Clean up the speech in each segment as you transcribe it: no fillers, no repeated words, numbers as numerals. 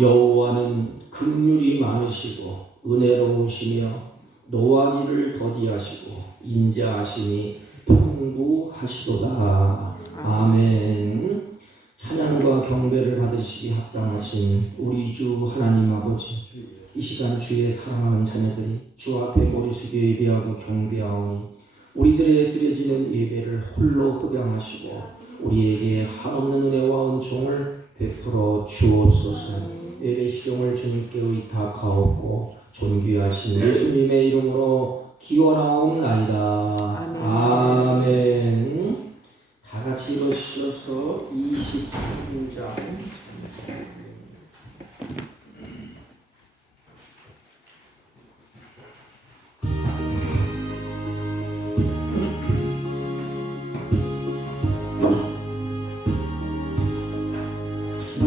여호와는 긍휼이 많으시고 은혜로우시며 노하기를 더디하시고 인자하심이 풍부하시도다. 아멘. 찬양과 경배를 받으시기 합당하신 우리 주 하나님 아버지, 이 시간 주의 사랑하는 자녀들이 주 앞에 머리 숙여 예배하고 경배하오니 우리들의 드려지는 예배를 홀로 흡양하시고 우리에게 한없는 은혜와 은총을 베풀어 주옵소서. 예배 시종을 주님께 의탁하옵고 존귀하신 예수님의 이름으로 기원하옵나이다. 아멘. 다 같이 일어서서 23장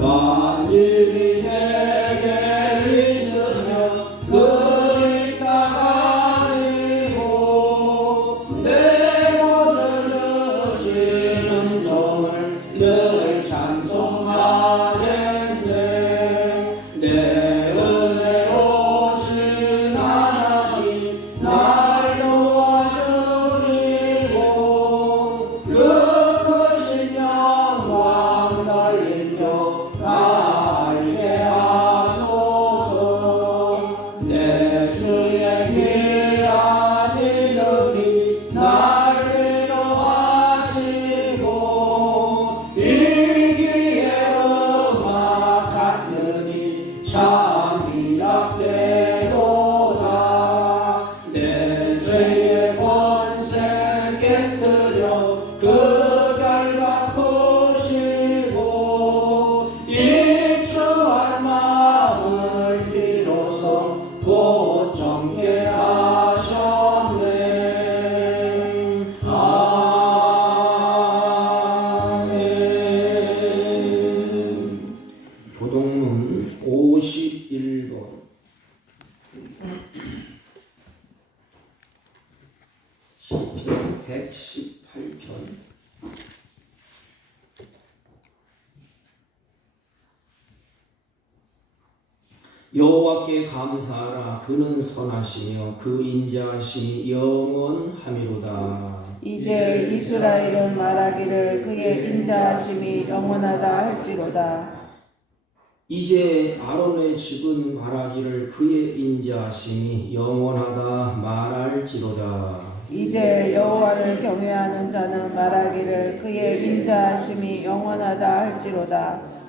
만일이 내게 있으면 그리 따가지고 내 구주 주시는 점을 늘 찬송하겠네. 내 은혜로우신 하나님 날 도와주시고 그 크신 영광 넓림표 알게 하소서. 내 주의 귀한 이름이 날 위로하시고 이기에 음악 같으니 참 희락되도다. 내 죄의 권세 깨뜨려 그 결 바꾸시고 이추한 마음을 비로소 고정케 하셨네. 아멘. 교동문 51번 시편 118편 여호와께 감사하라. 그는 선하시며 그 인자하심이 영원하미로다. 이제 이스라엘은 말하기를 그의 인자하심이 영원하다 할지로다. 이제 아론의 집은 말하기를 그의 인자하심이 영원하다 말할지로다. 이제 여호와를 경외하는 자는 말하기를 그의 인자하심이 영원하다 할지로다.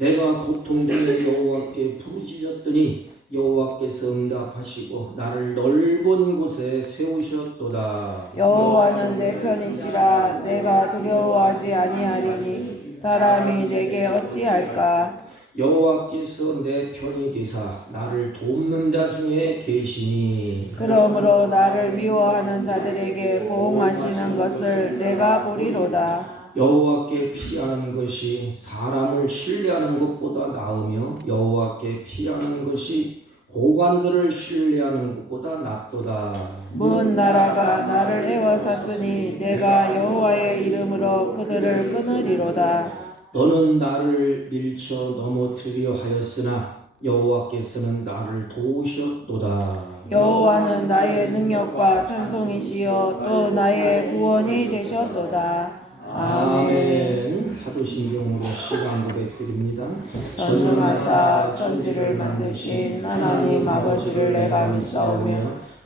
내가 고통되는 여호와께 부르짖었더니 여호와께서 응답하시고 나를 넓은 곳에 세우셨도다. 여호와는 내 편이시라. 내가 두려워하지 아니하리니 사람이 내게 어찌할까. 여호와께서 내 편이 되사 나를 돕는 자 중에 계시니 그러므로 나를 미워하는 자들에게 보응하시는 것을 내가 보리로다. 여호와께 피하는 것이 사람을 신뢰하는 것보다 나으며 여호와께 피하는 것이 고관들을 신뢰하는 것보다 낫도다. 먼 나라가 나를 에워쌌으니 내가 여호와의 이름으로 그들을 끊으리로다. 너는 나를 밀쳐 넘어뜨리려 하였으나 여호와께서는 나를 도우셨도다. 여호와는 나의 능력과 찬송이시여 또 나의 구원이 되셨도다. 아멘. 사도신경으로 시간 고백드립니다. 전능하사 천지를 만드신 하나님 아버지를 내가 믿사오며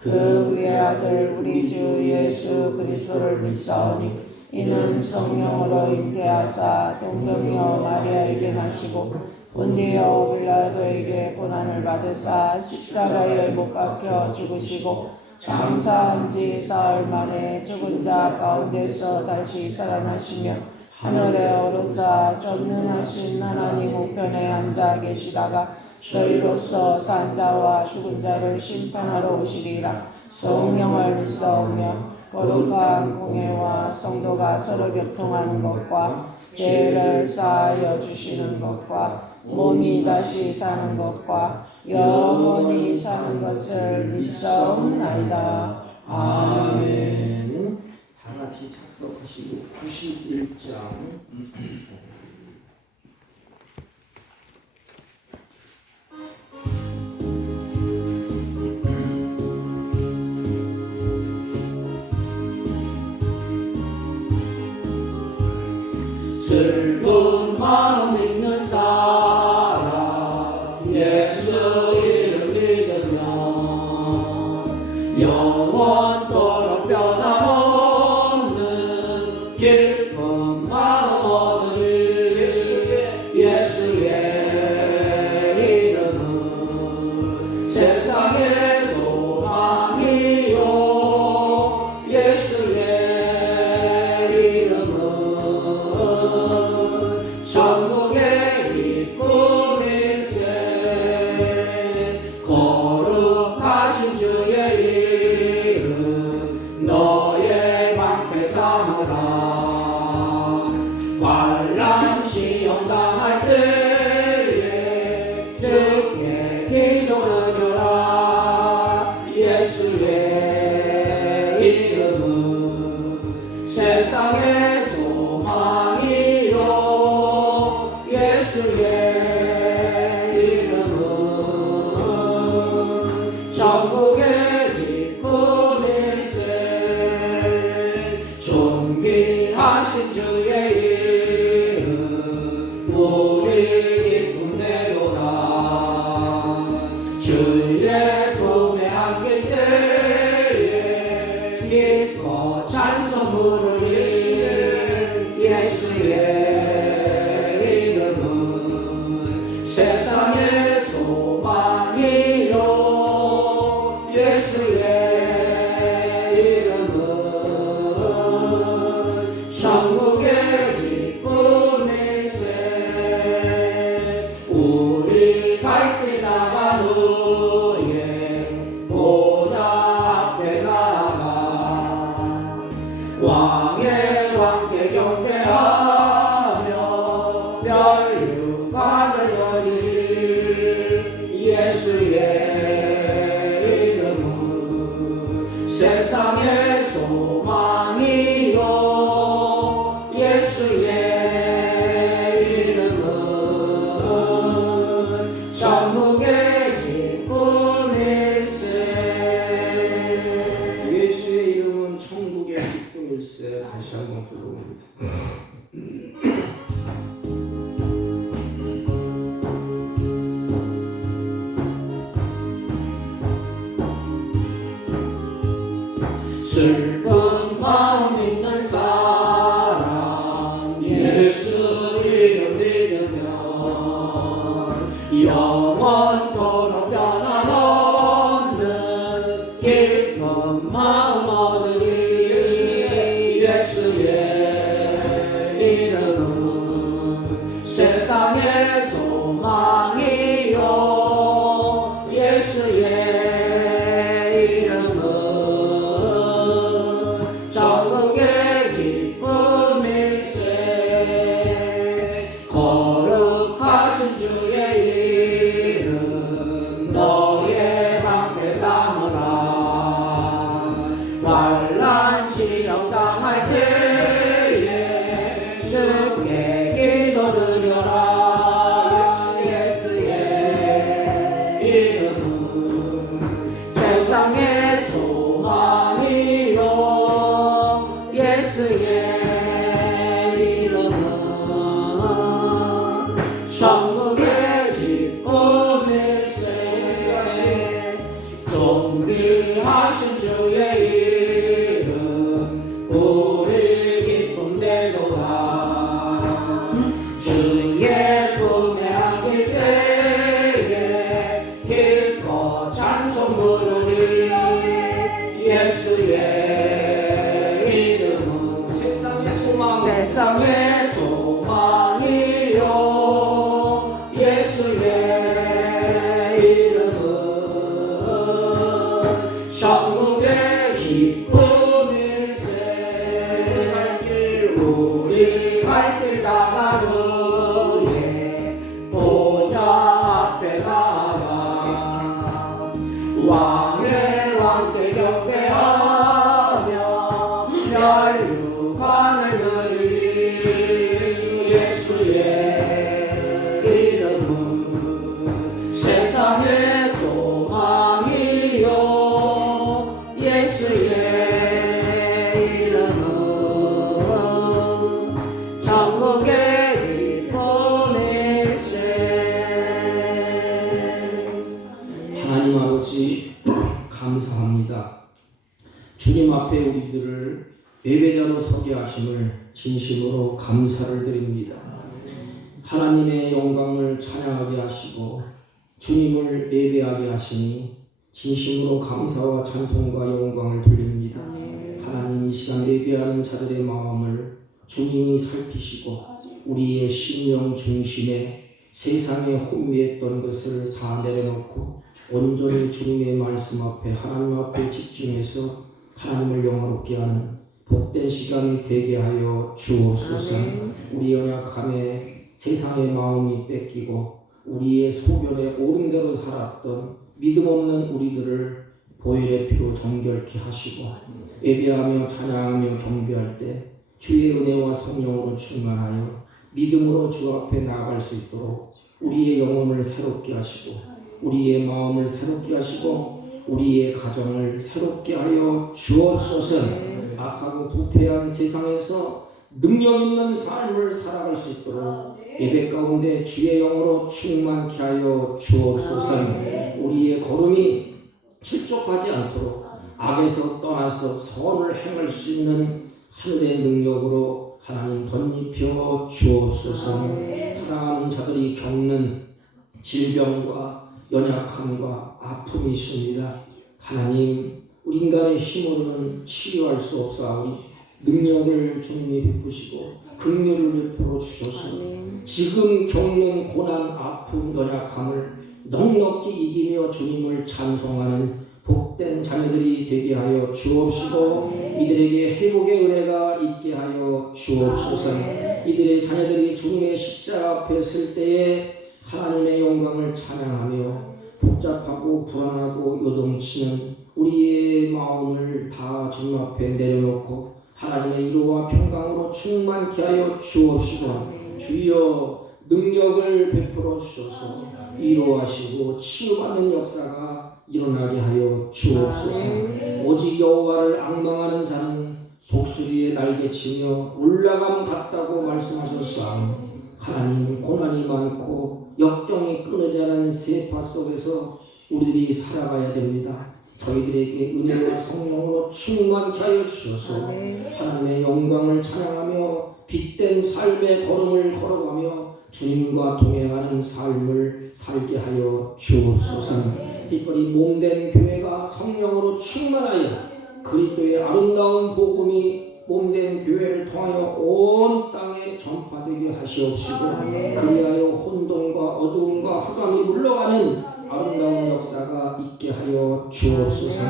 그 외아들 우리 주 예수 그리스도를 믿사오니 이는 성령으로 잉태하사 동정녀 마리아에게 나시고 본디오 빌라도에게 고난을 받으사 십자가에 못 박혀 죽으시고 장사한 지 사흘 만에 죽은 자 가운데서 다시 살아나시며 하늘에 오르사 전능하신 하나님 우편에 앉아 계시다가 저희로서 산 자와 죽은 자를 심판하러 오시리라. 성령을 믿사오며 거룩한 공예와 성도가 서로 교통하는 것과 죄를 사하여 주시는 것과 몸이 다시 사는 것과 영원히 사는 것을 믿사옵나이다. 아멘. 다 같이 작석하시고 91장 영원토록 변함없는 기쁜 마음 얻으리. 예수의 이름은 세상의 소망이요. 예수의 이름은 천국의 기쁨일세. 거룩하신 주의 이름 너의 방패 삼으라. 환난 시험 당할 때에 주께 기도드려라. 예수의 이름은 세상의 소망이요. 예수의 이름은 천국의 기쁨일세. 존귀하신 주의 이름 우리 기쁨되도다. 주의 품에 안길 때에 기뻐 찬송 부르리. 예수의 이름은 세상의 소망이요. 예수의 이름은 천국의 기쁨일세. 우리 갈 길 나간 후에 보좌 앞에 나아가 왕의 왕께 경배하며 멸류관을 드리리. 예수의 이름은 세상의 소망이요. 예수의 이름은 천국의 기쁨일세. 예수의 이름은 천국의 기쁨일세. 다시 한번 불러봅니다. 슬픈 마음 있는 사람 예수 이름 믿으면 영원토록 변함없는 기쁜 마음 얻으리. 예수의 이름은 세상의 소망이요. 예수의 이름은 천국의 기쁨일세. 거룩하신 주의 이름 너의 방패 삼으라. 환난 시험 당할 때에 주께 기도드려라. 예수의 이름은 세상의 소망이요. 예수의 이름은 천국의 기쁨일세. 존귀하신 주의 이름 우리 기쁨되도다. 주의 품에 안길 때에 기뻐 찬송 부르리. 예수의 이름은 세상의 소망이요. 예수의 이름은 천국의 기쁨일세. 우리 갈 길 나간 후에 보좌 앞에 나아가 왕의 왕께 경배하며 멸류관을 드리리. 예수의 이름은 세상의 소망이요. 예수의 이름은 천국의 기쁨일세. 하나님 아버지 감사합니다. 주님 앞에 우리들을 예배자로 서게 하심을 진심으로 감사를 드립니다. 하나님의 영광을 찬양하게 하시고 주님을 예배하게 하시니 진심으로 감사와 찬송과 영광을 돌립니다. 하나님, 이 시간 예배하는 자들의 마음을 주님이 살피시고 우리의 심령 중심에 세상에 혼미했던 것을 다 내려놓고 온전히 주님의 말씀 앞에, 하나님 앞에 집중해서 하나님을 영화롭게 하는 복된 시간 되게 하여 주옵소서. 우리 연약함에 세상의 마음이 뺏기고 우리의 소견에 옳은 대로 살았던 믿음 없는 우리들을 보혈의 피로 정결케 하시고 예배하며 찬양하며 경배할 때 주의 은혜와 성령으로 충만하여 믿음으로 주 앞에 나아갈 수 있도록 우리의 영혼을 새롭게 하시고 우리의 마음을 새롭게 하시고 우리의 가정을 새롭게 하여 주옵소서. 악하고 부패한 세상에서 능력 있는 삶을 살아갈 수 있도록 예배 가운데 주의 영으로 충만케 하여 주옵소서. 우리의 걸음이 실족하지 않도록 악에서 떠나서 선을 행할 수 있는 하늘의 능력으로 하나님 덧입혀 주옵소서. 사랑하는 자들이 겪는 질병과 연약함과 아픔이 있습니다. 하나님, 우리 인간의 힘으로는 치료할 수 없사오니 능력을 주님이 베푸시고 긍휼을 베풀어 주셔서 지금 겪는 고난, 아픔, 연약함을 넉넉히 이기며 주님을 찬송하는 복된 자녀들이 되게 하여 주옵시고 이들에게 회복의 은혜가 있게 하여 주옵소서. 이들의 자녀들이 주님의 십자가 앞에 설 때에 하나님의 영광을 찬양하며 복잡하고 불안하고 요동치는 우리의 마음을 다 주님 앞에 내려놓고 하나님의 위로와 평강으로 충만케 하여 주옵시고 주여 능력을 베풀어 주셔서 위로하시고 치유받는 역사가 일어나게 하여 주옵소서. 오직 여호와를 앙망하는 자는 독수리의 날개치며 올라감 같다고 말씀하셨사오니 하나님, 고난이 많고 역경이 끊이지 않은 세파 속에서 우리들이 살아가야 됩니다. 저희들에게 은혜와 성령으로 충만케 하여 주셔서 하나님의 영광을 찬양하며 빛된 삶의 걸음을 걸어가며 주님과 동행하는 삶을 살게 하여 주옵소서. 특별히 몸된 교회가 성령으로 충만하여 그리스도의 아름다운 복음이 몸된 교회를 통하여 온 땅에 전파되게 하시옵시고 그리하여 혼돈과 어두움과 흑암이 물러가는 아름다운 역사가 있게 하여 주옵소서.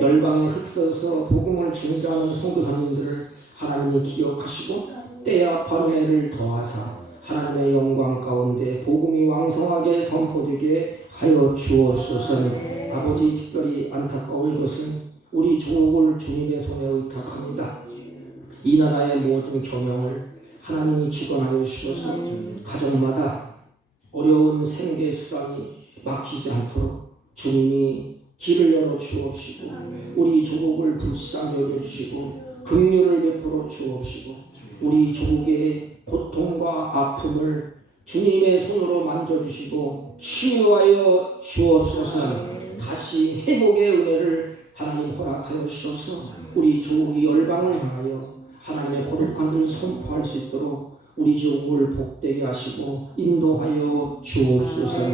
열방에 흩어져서 복음을 증거하는 선교사님들을 하나님이 기억하시고 때야 번뇌를 더하사 하나님의 영광 가운데 복음이 왕성하게 선포되게 하여 주옵소서. 아버지, 특별히 안타까울 것은 우리 조국을 주님의 손에 의탁합니다. 이 나라의 모든 경영을 하나님이 주관하여 주셔서 가정마다 어려운 생계 수단이 막히지 않도록 주님이 길을 열어 주옵시고 우리 조국을 불쌍히 여겨주시고 긍휼을 베풀어 주옵시고 우리 조국의 고통과 아픔을 주님의 손으로 만져주시고 치유하여 주옵소서. 다시 회복의 은혜를 하나님 허락하여 주셔서 우리 조국이 열방을 향하여 하나님의 거룩한 것을 선포할 수 있도록 우리 조국을 복되게 하시고 인도하여 주옵소서.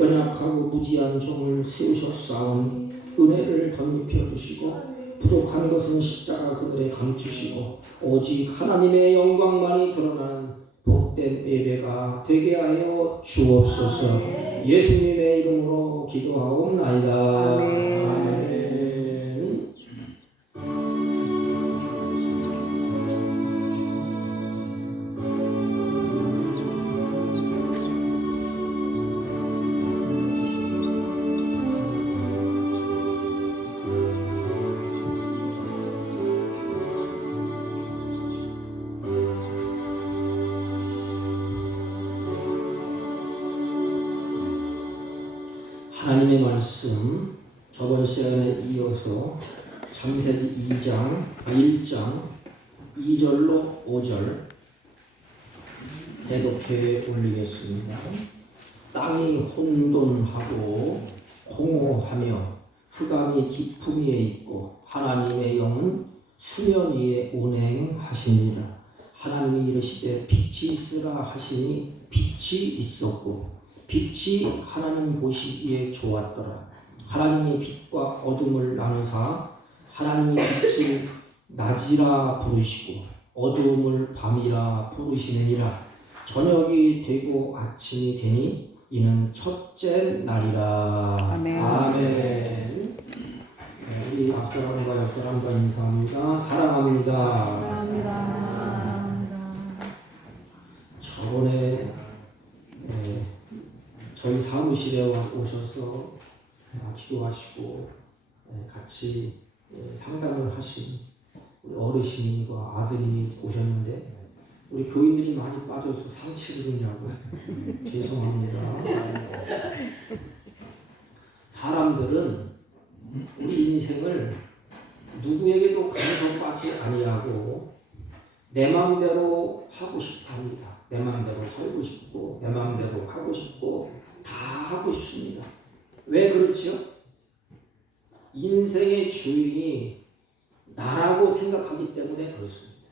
연약하고 무지한 종을 세우셨사오니 은혜를 덧입혀 주시고 부족한 것은 십자가 그들에 감추시고 오직 하나님의 영광만이 드러나는 복된 예배가 되게 하여 주옵소서. 예수님의 이름으로 기도하옵나이다. 아멘. 하나님의 말씀 저번 시간에 이어서 창세기 1장 2절로 5절 대독해 올리겠습니다. 땅이 혼돈하고 공허하며 흑암이 깊음 위에 있고 하나님의 영은 수면 위에 운행하시니라. 하나님이 이르시되 빛이 있으라 하시니 빛이 있었고 빛이 하나님 보시기에 좋았더라. 하나님이 빛과 어둠을 나누사 하나님이 빛을 낮이라 부르시고 어두움을 밤이라 부르시느니라. 저녁이 되고 아침이 되니 이는 첫째 날이라. 아멘. 아멘. 우리 앞사람과 옆사람과 인사합니다. 사랑합니다. 저번에 저희 사무실에 오셔서 기도하시고 같이 상담을 하신 우리 어르신과 아드님이 오셨는데 우리 교인들이 많이 빠져서 상치를 했냐고 죄송합니다. 사람들은 우리 인생을 누구에게도 간섭받지 아니하고 내 마음대로 하고 싶어 합니다. 내 마음대로 살고 싶고 내 마음대로 하고 싶고 다 하고 싶습니다. 왜 그렇지요? 인생의 주인이 나라고 생각하기 때문에 그렇습니다.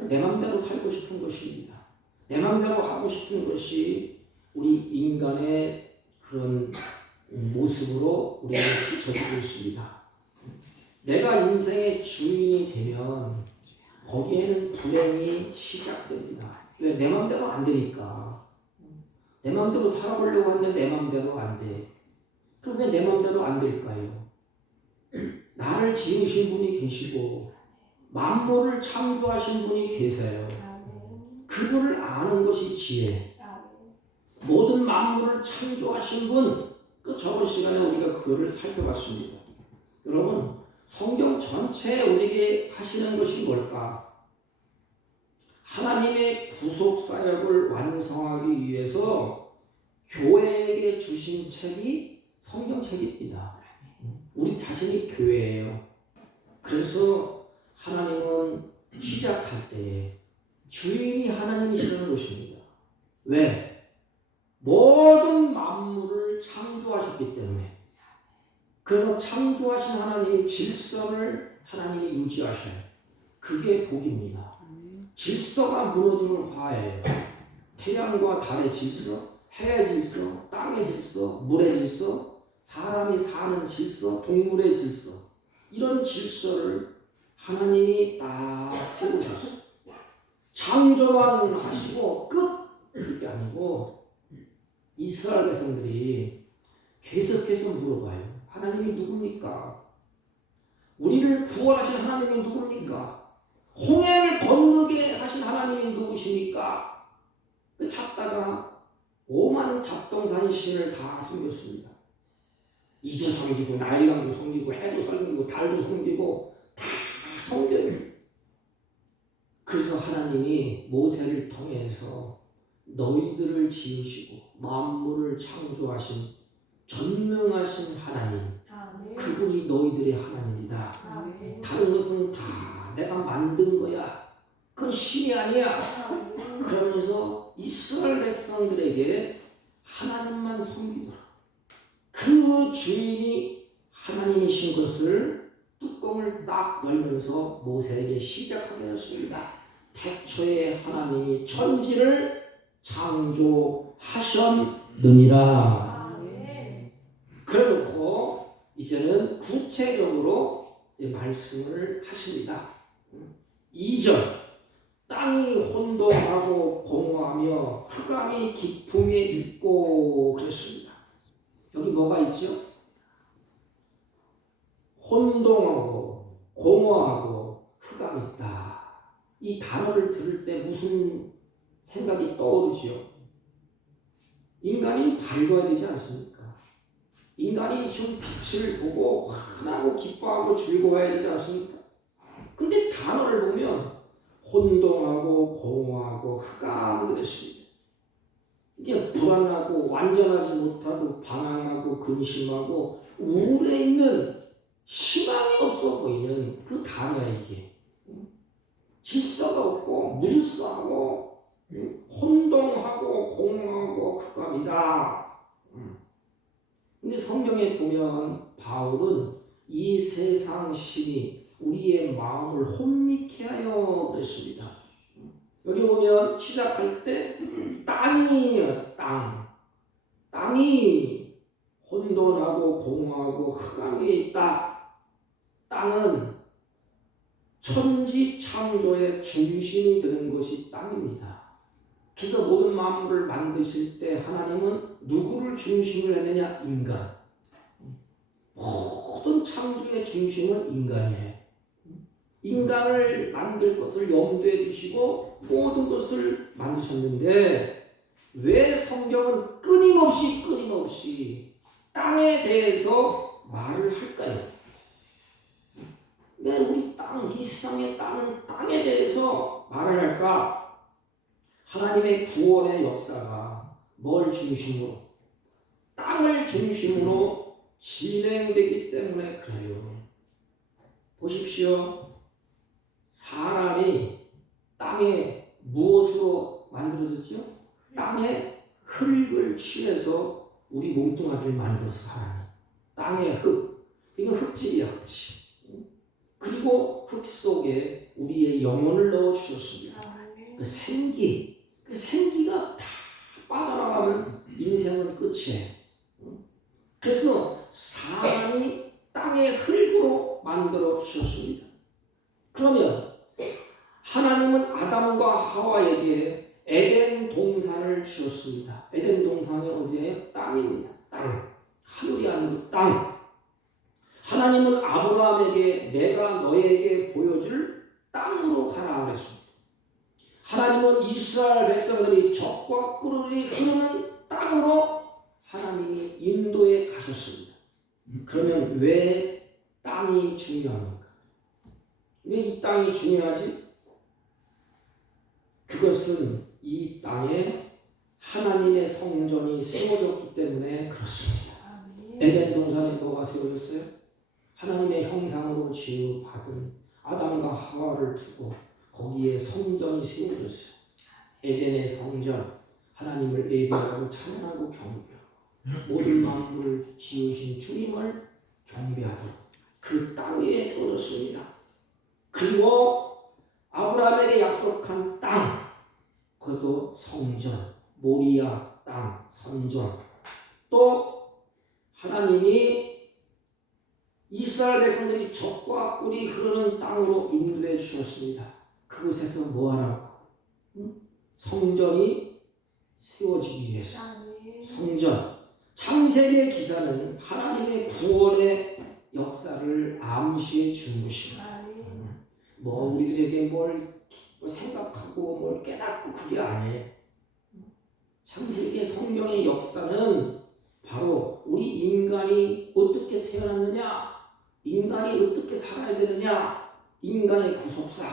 내 마음대로 살고 싶은 것입니다. 내 마음대로 하고 싶은 것이 우리 인간의 그런 모습으로 우리가 비춰지고 있습니다. 내가 인생의 주인이 되면 거기에는 불행이 시작됩니다. 왜? 내 마음대로 안 되니까. 내 마음대로 살아보려고 하는데 내 마음대로 안 돼. 그럼 왜 내 마음대로 안 될까요? 나를 지으신 분이 계시고 만물을 창조하신 분이 계세요. 그분을 아는 것이 지혜. 모든 만물을 창조하신 분, 그 저번 시간에 우리가 그거를 살펴봤습니다. 여러분, 성경 전체에 우리에게 하시는 것이 뭘까? 하나님의 구속 사역을 완성하기 위해서 교회에게 주신 책이 성경책입니다. 우리 자신이 교회예요. 그래서 하나님은 시작할 때 주인이 하나님이시라는 것입니다. 왜? 모든 만물을 창조하셨기 때문에. 그래서 창조하신 하나님이 질서를 하나님이 유지하셔요. 그게 복입니다. 질서가 무너지면 화해예요. 태양과 달의 질서, 해의 질서, 땅의 질서, 물의 질서, 사람이 사는 질서, 동물의 질서, 이런 질서를 하나님이 다 세우셨어요. 창조만 하시고 끝! 그게 아니고 이스라엘 백성들이 계속해서 물어봐요. 하나님이 누굽니까? 우리를 구원하신 하나님이 누굽니까? 홍해를 건너게 하신 하나님이 누구십니까? 찾다가 오만 잡동사니 신을 다 섬겼습니다. 이도 섬기고 나일강도 섬기고 해도 섬기고 달도 섬기고 다 섬겨요. 그래서 하나님이 모세를 통해서 너희들을 지으시고 만물을 창조하신 전능하신 하나님, 그분이 너희들의 하나님이다. 다른 것은 다 내가 만든 거야. 그건 신이 아니야. 그러면서 이스라엘 백성들에게 하나님만 섬기더라. 그 주인이 하나님이신 것을 뚜껑을 딱 열면서 모세에게 시작하게 했습니다. 태초에 하나님이 천지를 창조하셨느니라. 그래놓고 이제는 구체적으로 말씀을 하십니다. 2절, 땅이 혼돈하고 공허하며 흑암이 깊음에 있고 그랬습니다. 여기 뭐가 있죠? 혼동하고 공허하고 흑암이 있다. 이 단어를 들을 때 무슨 생각이 떠오르지요? 인간이 밝아야 되지 않습니까? 인간이 지금 빛을 보고 환하고 기뻐하고 즐거워야 되지 않습니까? 근데 단어를 보면 혼동하고 공허하고 흑암 그랬습니다. 이게 불안하고 완전하지 못하고 방황하고 근심하고 우울해 있는 희망이 없어 보이는 그 단어야 이게. 질서가 없고 물싸하고 혼동하고 공허하고 흑암이다. 근데 성경에 보면 바울은 이 세상 신이 우리의 마음을 혼미케 하여 그랬습니다. 여기 보면 시작할 때 땅이에요. 땅이 혼돈하고 공허하고 흑암 위에 있다. 땅은 천지 창조의 중심이 되는 것이 땅입니다. 그래서 모든 만물을 만드실 때 하나님은 누구를 중심으로 했느냐? 인간. 모든 창조의 중심은 인간이에요. 인간을 만들 것을 염두에 두시고 모든 것을 만드셨는데 왜 성경은 끊임없이 땅에 대해서 말을 할까요? 왜 우리 땅, 이 세상의 땅에 대해서 말을 할까? 하나님의 구원의 역사가 뭘 중심으로? 땅을 중심으로 진행되기 때문에 그래요. 보십시오. 사람이 땅에 무엇으로 만들어졌죠? 땅에 흙을 취해서 우리 몸뚱아리를 만들어서 하나님. 땅의 흙. 이거 흙집이야, 흙집. 그리고 흙 속에 우리의 영혼을 넣어주셨습니다. 그 생기가 다 빠져나가면 인생은 끝이에요. 그래서 사람이 땅의 흙으로 만들어 주셨습니다. 그러면 하나님은 아담과 하와에게 에덴 동산을 주셨습니다. 에덴 동산이 어디예요? 땅입니다. 땅. 하늘이 아니고 땅. 하나님은 아브라함에게 내가 너에게 보여줄 땅으로 가라 그랬습니다. 하나님은 이스라엘 백성들이 젖과 꿀이 흐르는 땅으로 하나님이 인도에 가셨습니다. 그러면 왜 땅이 중요합니까? 왜 이 땅이 중요하지? 그것은 이 땅에 하나님의 성전이 세워졌기 때문에 그렇습니다. 에덴 동산에 뭐가 세워졌어요? 하나님의 형상으로 지음받은 아담과 하와를 두고 거기에 성전이 세워졌어요. 에덴의 성전, 하나님을 예배하고 찬양하고 경배하고 모든 만물을 지으신 주님을 경배하도록 그 땅 위에 세워졌습니다. 그리고 아브라함에게 약속한 땅, 그것도 성전, 모리아 땅, 성전. 또 하나님이 이스라엘 백성들이 젖과 꿀이 흐르는 땅으로 인도해 주셨습니다. 그곳에서 뭐하라고? 성전이 세워지기 위해서. 성전. 창세기의 기사는 하나님의 구원의 역사를 암시해 주는 것입니다. 뭐 우리들에게 뭘 생각하고 뭘 깨닫고 그게 아니에요. 창세기의 성경의 역사는 바로 우리 인간이 어떻게 태어났느냐, 인간이 어떻게 살아야 되느냐, 인간의 구속사,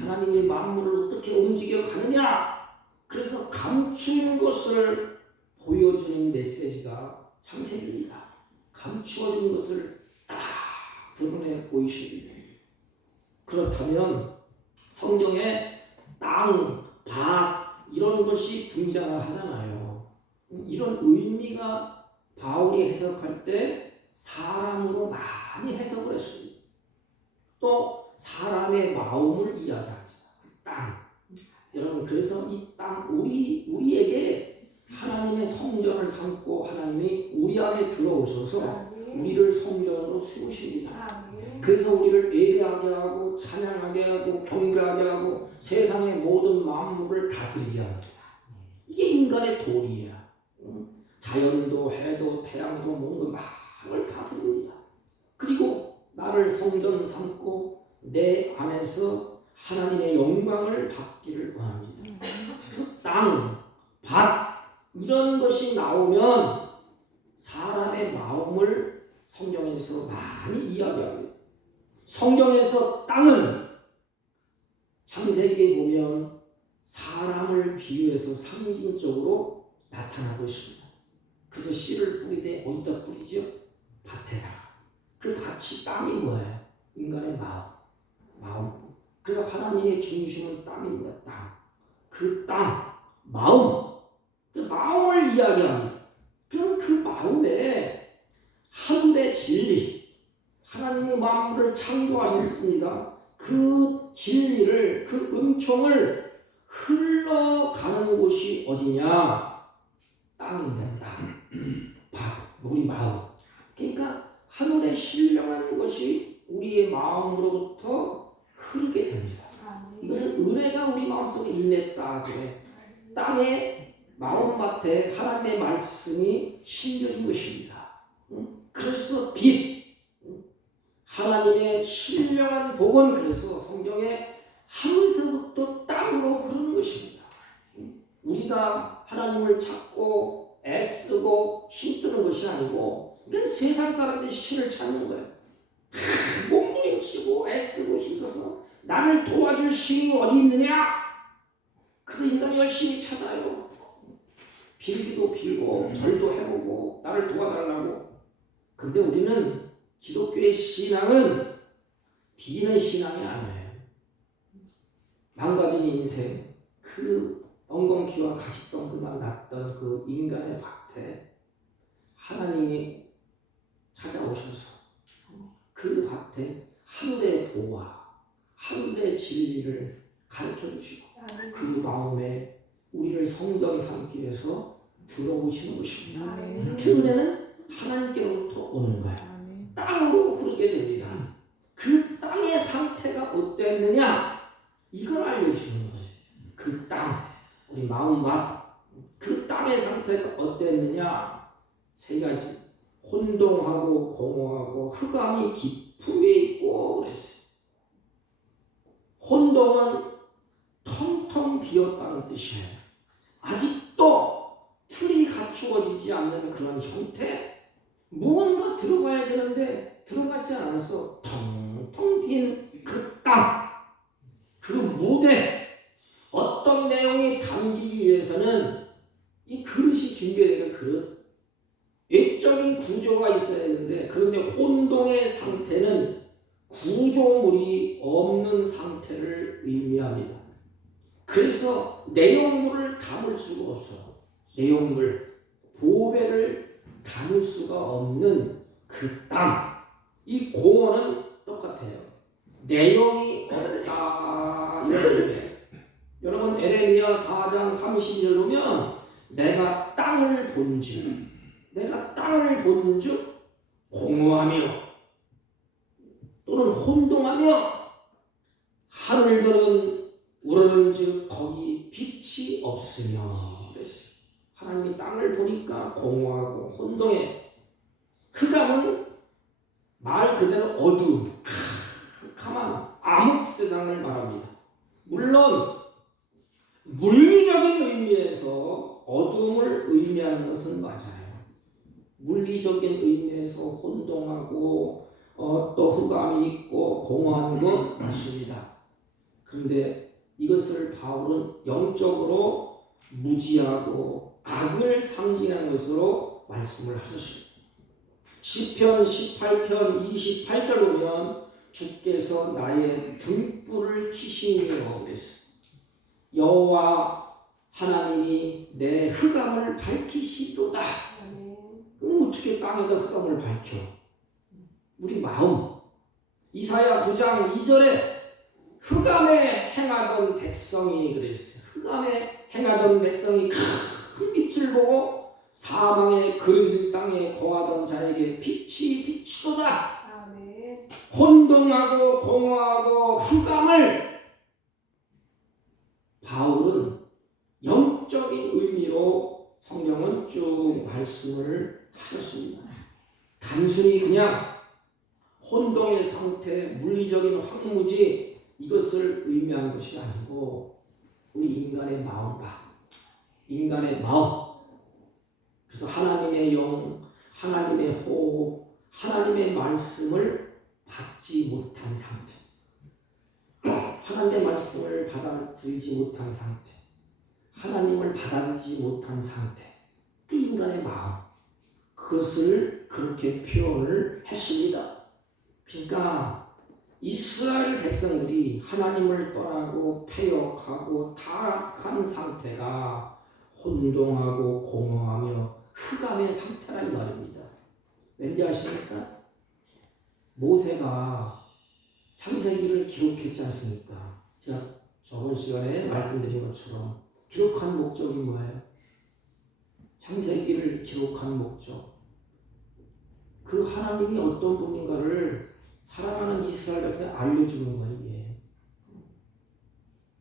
하나님의 만물을 어떻게 움직여 가느냐, 그래서 감추는 것을 보여주는 메시지가 창세기입니다. 감추어진 것을 딱 드러내 보이십니다. 그렇다면 성경에 땅, 밭 이런 것이 등장을 하잖아요. 이런 의미가 바울이 해석할 때 사람으로 많이 해석을 했습니다. 또 사람의 마음을 이야기합니다. 그 땅. 여러분 그래서 이 땅 우리에게 하나님의 성전을 삼고 하나님이 우리 안에 들어오셔서 우리를 성전으로 세우십니다. 그래서 우리를 예배하게 하고 찬양하게 하고 경배하게 하고 세상의 모든 만물을 다스리게 합니다. 이게 인간의 도리야. 자연도 해도 태양도 모든 만물을 다스립니다. 그리고 나를 성전 삼고 내 안에서 하나님의 영광을 받기를 원합니다. 그 땅, 밭 이런 것이 나오면 사람의 마음을 성경에서 많이 이야기합니다. 성경에서 땅은 창세기에 보면 사람을 비유해서 상징적으로 나타나고 있습니다. 그래서 씨를 뿌리되 어디다 뿌리죠? 밭에다가. 그 밭이 땅이 뭐예요? 인간의 마음. 그래서 하나님의 중심은 땅입니다. 땅. 그 땅, 마음. 그 마음을 이야기합니다. 그럼 그 마음에 하늘의 진리, 하나님이 만물을 창조하셨습니다. 그 진리를, 그 은총을 흘러가는 곳이 어디냐? 땅인데, 땅. 우리 마음. 그러니까 하늘에 신령한 것이 우리의 마음으로부터 흐르게 됩니다. 이것은 은혜가 우리 마음속에 임했다 그래. 땅에 마음밭에 하나님의 말씀이 심겨진 것입니다. 그래서 빛, 하나님의 신령한 복은 그래서 성경에 하늘에서부터 땅으로 흐르는 것입니다. 우리가 하나님을 찾고 애쓰고 힘쓰는 것이 아니고 그냥 세상 사람들이 신을 찾는 거예요. 몸부림치고 애쓰고 힘써서 나를 도와줄 신이 어디 있느냐? 그래서 인간이 열심히 찾아요. 빌기도 빌고 절도 해보고 나를 도와달라고. 근데 우리는 기독교의 신앙은 비는 신앙이 아니에요. 망가진 인생, 그 엉겅퀴와 가시덩굴만 났던 그 인간의 밭에 하나님이 찾아오셔서 그 밭에 하늘의 보화, 하늘의 진리를 가르쳐 주시고 그 마음에 우리를 성전이 삼기 위해서 들어오시는 것입니다. 그 은혜는 하나님께로부터 오는 거예요. 땅으로 흐르게 됩니다. 그 땅의 상태가 어땠느냐? 이걸 알려주시는 거예요. 그 땅, 우리 마음밭, 그 땅의 상태가 어땠느냐? 세 가지. 혼동하고 공허하고 흑암이 깊은 위에 있고 그랬어요. 혼동은 텅텅 비었다는 뜻이에요. 아직도 틀이 갖추어지지 않는 그런 형태, 무언가 들어가야 되는데 들어가지 않아서 텅텅 빈 그 땅, 그 무대, 어떤 내용이 담기기 위해서는 이 그릇이 준비해야 되는 그릇, 외적인 구조가 있어야 되는데, 그런데 혼동의 상태는 구조물이 없는 상태를 의미합니다. 그래서 내용물을 담을 수가 없어. 내용물, 보배를 담을 수가 없는 그 땅. 이 공허는 똑같아요. 내용이 없다. 여러분 에레미야 4장 30절 보면 내가 땅을 본즉 공허하며 또는 혼동하며 하늘들은 우러는즉 거기 빛이 없으며 그랬어요. 하나님이 땅을 보니까 공허하고 혼동해. 흑암은 말 그대로 어두움, 캄캄한 암흑 세상을 말합니다. 물론 물리적인 의미에서 어두움을 의미하는 것은 맞아요. 물리적인 의미에서 혼동하고 또 흑암이 있고 공허한 건 맞습니다. 그런데 이것을 바울은 영적으로 무지하고 악을 상징하는 것으로 말씀을 하셨습니다. 시편 18편 28절 보면 주께서 나의 등불을 켜시니요 그랬어요. 여호와 하나님이 내 흑암을 밝히시도다. 그럼 어떻게 땅에다 흑암을 밝혀? 우리 마음. 이사야 9장 2절에 흑암에 행하던 백성이 그랬어요. 흑암에 행하던 백성이 큰 빛을 보고 사망의 그늘 땅에 거하던 자에게 빛이 비추도다. 아멘. 혼동하고 공허하고 흑암을 바울은 영적인 의미로 성경은 쭉 말씀을 하셨습니다. 단순히 그냥 혼동의 상태, 물리적인 황무지 이것을 의미한 것이 아니고 우리 인간의 인간의 마음. 그래서 하나님의 영, 하나님의 호흡, 하나님의 말씀을 받지 못한 상태. 하나님의 말씀을 받아들이지 못한 상태. 하나님을 받아들이지 못한 상태. 그 인간의 마음. 그것을 그렇게 표현을 했습니다. 그러니까 이스라엘 백성들이 하나님을 떠나고 패역하고 타락한 상태가 혼동하고 공허하며 흑암의 상태라 이 말입니다. 왠지 아십니까? 모세가 창세기를 기록했지 않습니까? 제가 저번 시간에 말씀드린 것처럼 기록한 목적이 뭐예요? 창세기를 기록한 목적. 그 하나님이 어떤 분인가를 사랑하는 이스라엘에게 알려주는 거예요. 이게.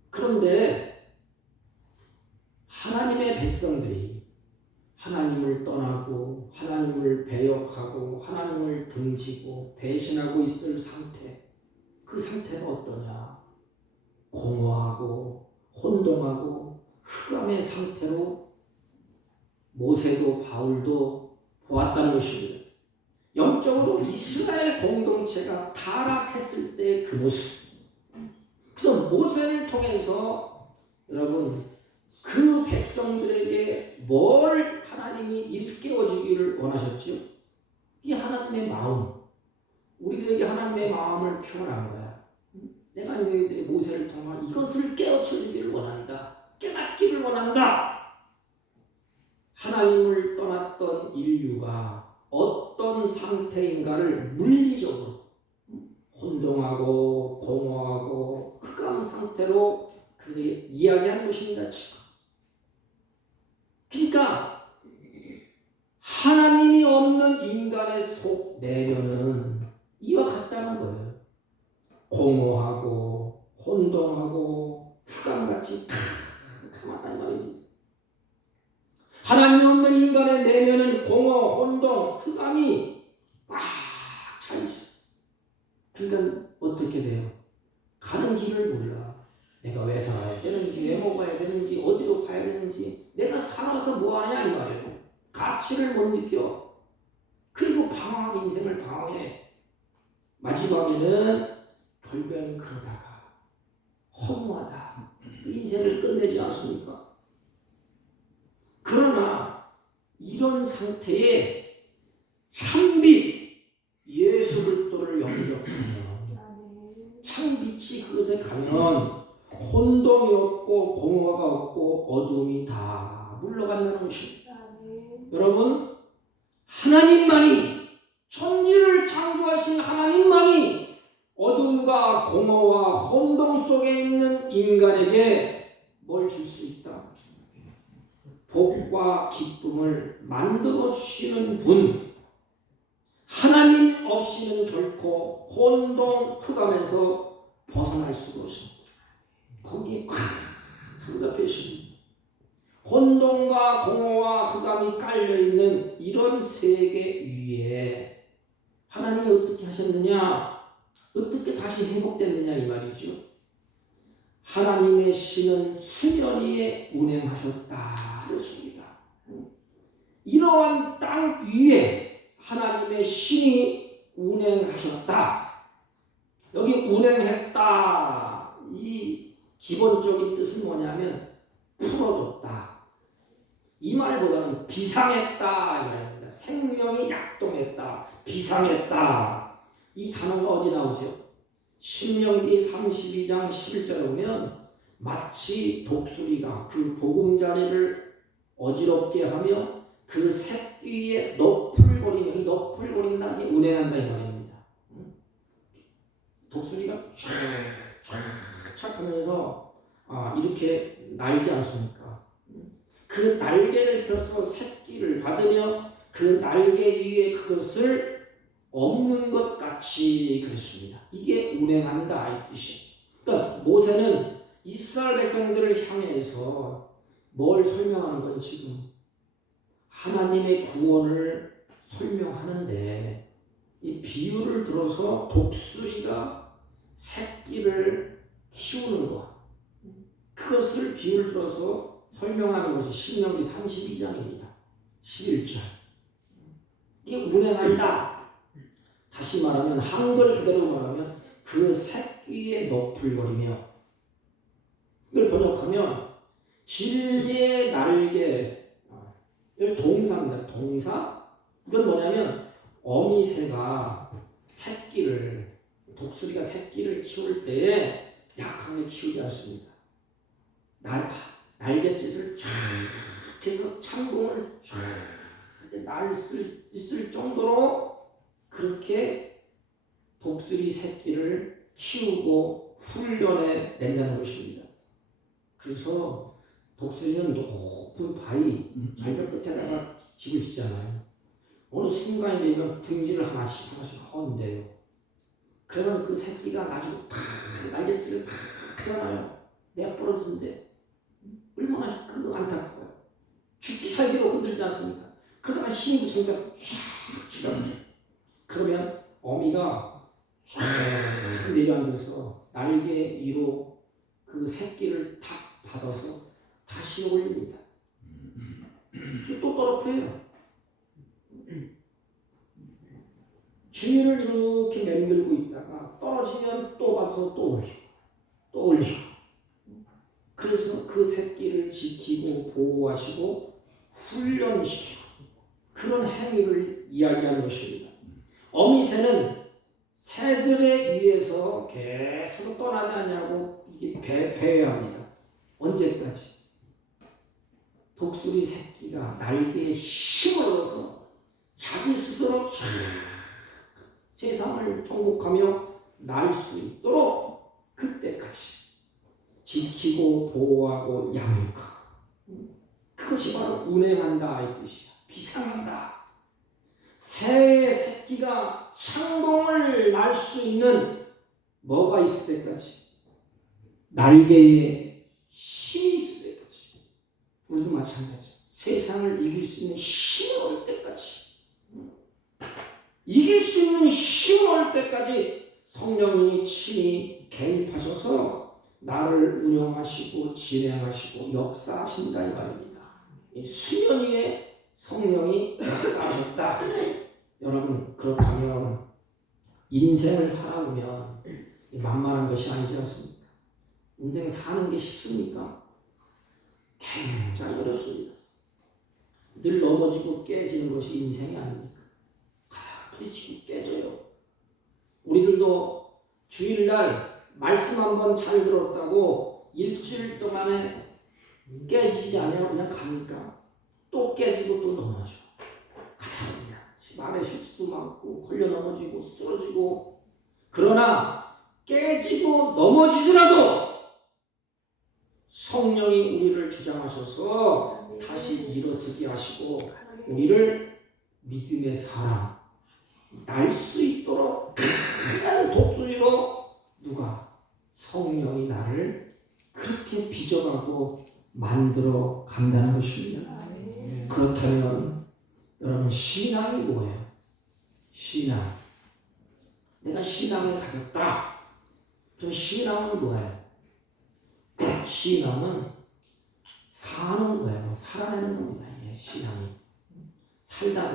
그런데 하나님의 백성들이 하나님을 떠나고 하나님을 배역하고 하나님을 등지고 배신하고 있을 상태, 그 상태가 어떠냐? 공허하고 혼동하고 흑암의 상태로 모세도 바울도 보았다는 것입니다. 영적으로 이스라엘 공동체가 타락했을 때 그 모습. 그래서 모세를 통해서 여러분 그 백성들에게 뭘 하나님이 일깨워주기를 원하셨죠? 이 하나님의 마음. 우리들에게 하나님의 마음을 표현한 거야. 내가 너희들의 모세를 통한 이것을 깨우쳐주기를 원한다. 깨닫기를 원한다. 하나님을 떠났던 인류가 어떤 상태인가를 물리적으로 혼동하고 공허하고 흑암 상태로 그들이 이야기하는 것입니다. 지금. 그러니까 하나님이 없는 인간의 속 내면은 이와 같다는 거예요. 공허하고 혼동하고 흑암같이 캄캄하다는 말입니다. 하나님이 없는 인간의 내면은 공허, 혼동, 흑암이 꽉 차 있어. 그러니까 어떻게 돼요? 가는 길을 몰라. 내가 왜 살아야 되는지, 왜 먹어야 되는지, 어디로 가야 되는지, 내가 살아서 뭐 하냐 이 말이에요. 가치를 못 느껴. 그리고 방황하게 인생을 방황해. 마지막에는 결국에는 그러다가 허무하다. 그 인생을 끝내지 않습니까? 그러나 이런 상태에 참빛 예수 그리스도를 영접하면 참빛이 그것에 가면 혼동이 없고 공허가 없고 어둠이 다 물러간다는 것입니다. 여러분 하나님만이 천지를 창조하신 하나님만이 어둠과 공허와 혼동 속에 있는 인간에게 뭘 줄 수 있다? 복과 기쁨을 만들어 주시는 분. 하나님 없이는 결코 혼동 흑암에서 벗어날 수가 없습니다. 거기에 꽉 사로잡혀 있습니다. 혼동과 공허와 흑암이 깔려있는 이런 세계 위에 하나님이 어떻게 하셨느냐? 어떻게 다시 회복됐느냐 이 말이죠. 하나님의 신은 수년 위에 운행하셨다. 그렇습니다. 이러한 땅 위에 하나님의 신이 운행하셨다. 여기 운행했다. 이 기본적인 뜻은 뭐냐면 풀어줬다. 이 말보다는 비상했다. 이 말입니다. 생명이 약동했다. 비상했다. 이 단어가 어디 나오죠? 신명기 32장 11절에 보면 마치 독수리가 그 보금자리를 어지럽게 하며 그 새끼에 너풀거리며 이 너풀거린다니 운행한다 이 말입니다. 독수리가 촥촥 하면서 이렇게 날지 않습니까? 그 날개를 펴서 새끼를 받으며 그 날개 위에 그것을 없는 것 같이 그랬습니다. 이게 운행한다 이 뜻이에요. 그러니까 모세는 이스라엘 백성들을 향해서 뭘 설명하는 건 지금 하나님의 구원을 설명하는데 이 비유를 들어서 독수리가 새끼를 키우는 것 그것을 비유를 들어서 설명하는 것이 신명기 32장입니다. 11절 이게 운행한다. 다시 말하면 한글 그대로 말하면 그 새끼의 너풀거리며 이걸 번역하면 진리의 날개 동사입니다. 동사 이건 뭐냐면 어미새가 새끼를 독수리가 새끼를 키울 때에 약하게 키우지 않습니다. 날갯짓을 쫙 해서 창공을 쫙 날 수 있을 정도로 그렇게 독수리 새끼를 키우고 훈련해 낸다는 것입니다. 그래서 독수리는 높은 바위 절벽 끝에다가 집을 짓잖아요. 어느 순간이 되면 둥지를 하나씩 하는데요. 그러면 그 새끼가 나중에 다 날갯짓을 다 하잖아요. 내가 부러지는데 얼마나 그 안타까워요. 죽기 살기로 흔들지 않습니까? 그러다가 힘이 붙으니까 쫙 주저앉아요. 그러면 어미가 쫙 내려앉아서 날개 위로 그 새끼를 탁 받아서 다시 올립니다. 또 떨어뜨려요. 주위를 이렇게 맴돌고 있다가 떨어지면 또 받아서 또 올리고 또 올리고. 그래서 그 새끼를 지키고 보호하시고 훈련시키고 그런 행위를 이야기하는 것입니다. 어미새는 새들에 의해서 계속 떠나지 않냐고 이게 배회합니다. 언제까지? 독수리 새끼가 날개에 힘을 얻어서 자기 스스로 세상을 정복하며 날 수 있도록 그때까지 지키고 보호하고 양육하고, 그것이 바로 운행한다 이 뜻이야. 비상한다. 새 새끼가 창공을 날 수 있는 뭐가 있을 때까지? 날개에 힘이 있을 때까지. 우리도 마찬가지. 세상을 이길 수 있는 힘이 올 때까지, 이길 수 있는 힘이 올 때까지 성령님이 친히 개입하셔서 나를 운영하시고 진행하시고 역사하신다 이 말입니다. 이 수면 위에 성령이 역사하셨다. 여러분, 그렇다면 인생을 살아보면 만만한 것이 아니지 않습니까? 인생 사는 게 쉽습니까? 굉장히 어렵습니다. 늘 넘어지고 깨지는 것이 인생이 아닙니까? 부딪히고 깨져요. 우리들도 주일날 말씀 한번 잘 들었다고 일주일 동안에 깨지지 않아요. 그냥 가니까 또 깨지고 또 넘어져. 가다 말에 실수도 많고 걸려 넘어지고 쓰러지고. 그러나 깨지고 넘어지더라도 성령이 우리를 주장하셔서 다시 일어서게 하시고 우리를 믿음의 사람, 날 수 있도록 큰 독수리로 누가? 성령이 나를 그렇게 빚어가고 만들어 간다는 것입니다. 그렇다면 여러분, 신앙이 뭐예요? 신앙. 내가 신앙을 가졌다. 저 신앙은 뭐예요? 신앙은 사는 거예요. 살아내는 겁니다. 신앙이. 살다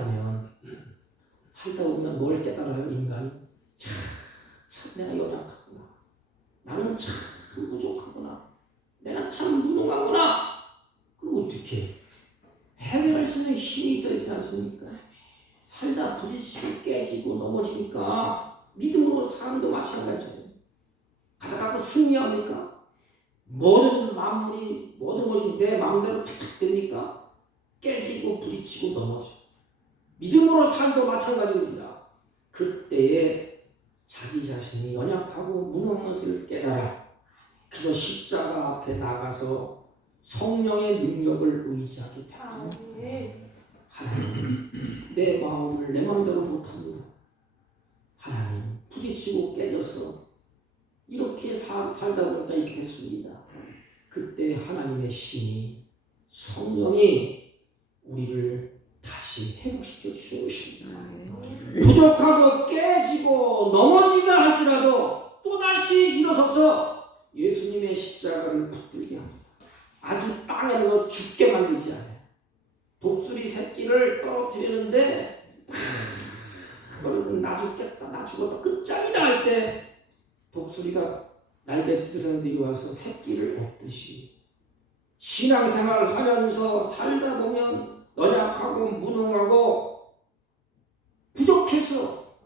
보면 뭘 깨달아요, 인간이? 참 내가 연약하구나. 나는 참 부족하구나. 내가 참 무능하구나. 그럼 어떻게 해결할 수 있는 힘이 있어야 되지 않습니까? 살다 부딪히고 깨지고 넘어지니까 믿음으로 사람도 마찬가지예요. 가다가 승리합니까? 모든 만물이 모든 것이 내 마음대로 착착 됩니까? 깨지고 부딪히고 넘어져. 믿음으로 살도 마찬가지입니다. 그때에 자기 자신이 연약하고 무능한 것을 깨달아 그저 십자가 앞에 나가서 성령의 능력을 의지하게 됩니다. 하나님, 내 마음을 내 마음대로 못합니다. 하나님, 부딪히고 깨져서 이렇게 살다 보니까 이렇게 됐습니다. 그때 하나님의 신이, 성령이 우리를 다시 회복시켜 주십니다. 부족하고 깨지고 넘어지다 할지라도 또다시 일어서서 예수님의 십자가를 붙들게 합니다. 아주 땅에서 죽게 만들지 않아요. 독수리 새끼를 떨어뜨리는데 떨어지면 나 죽겠다, 나 죽었다, 끝장이다 할 때 독수리가 날갯짓을 내려와서 새끼를 먹듯이 신앙생활을 하면서 살다 보면 연약하고 무능하고 부족해서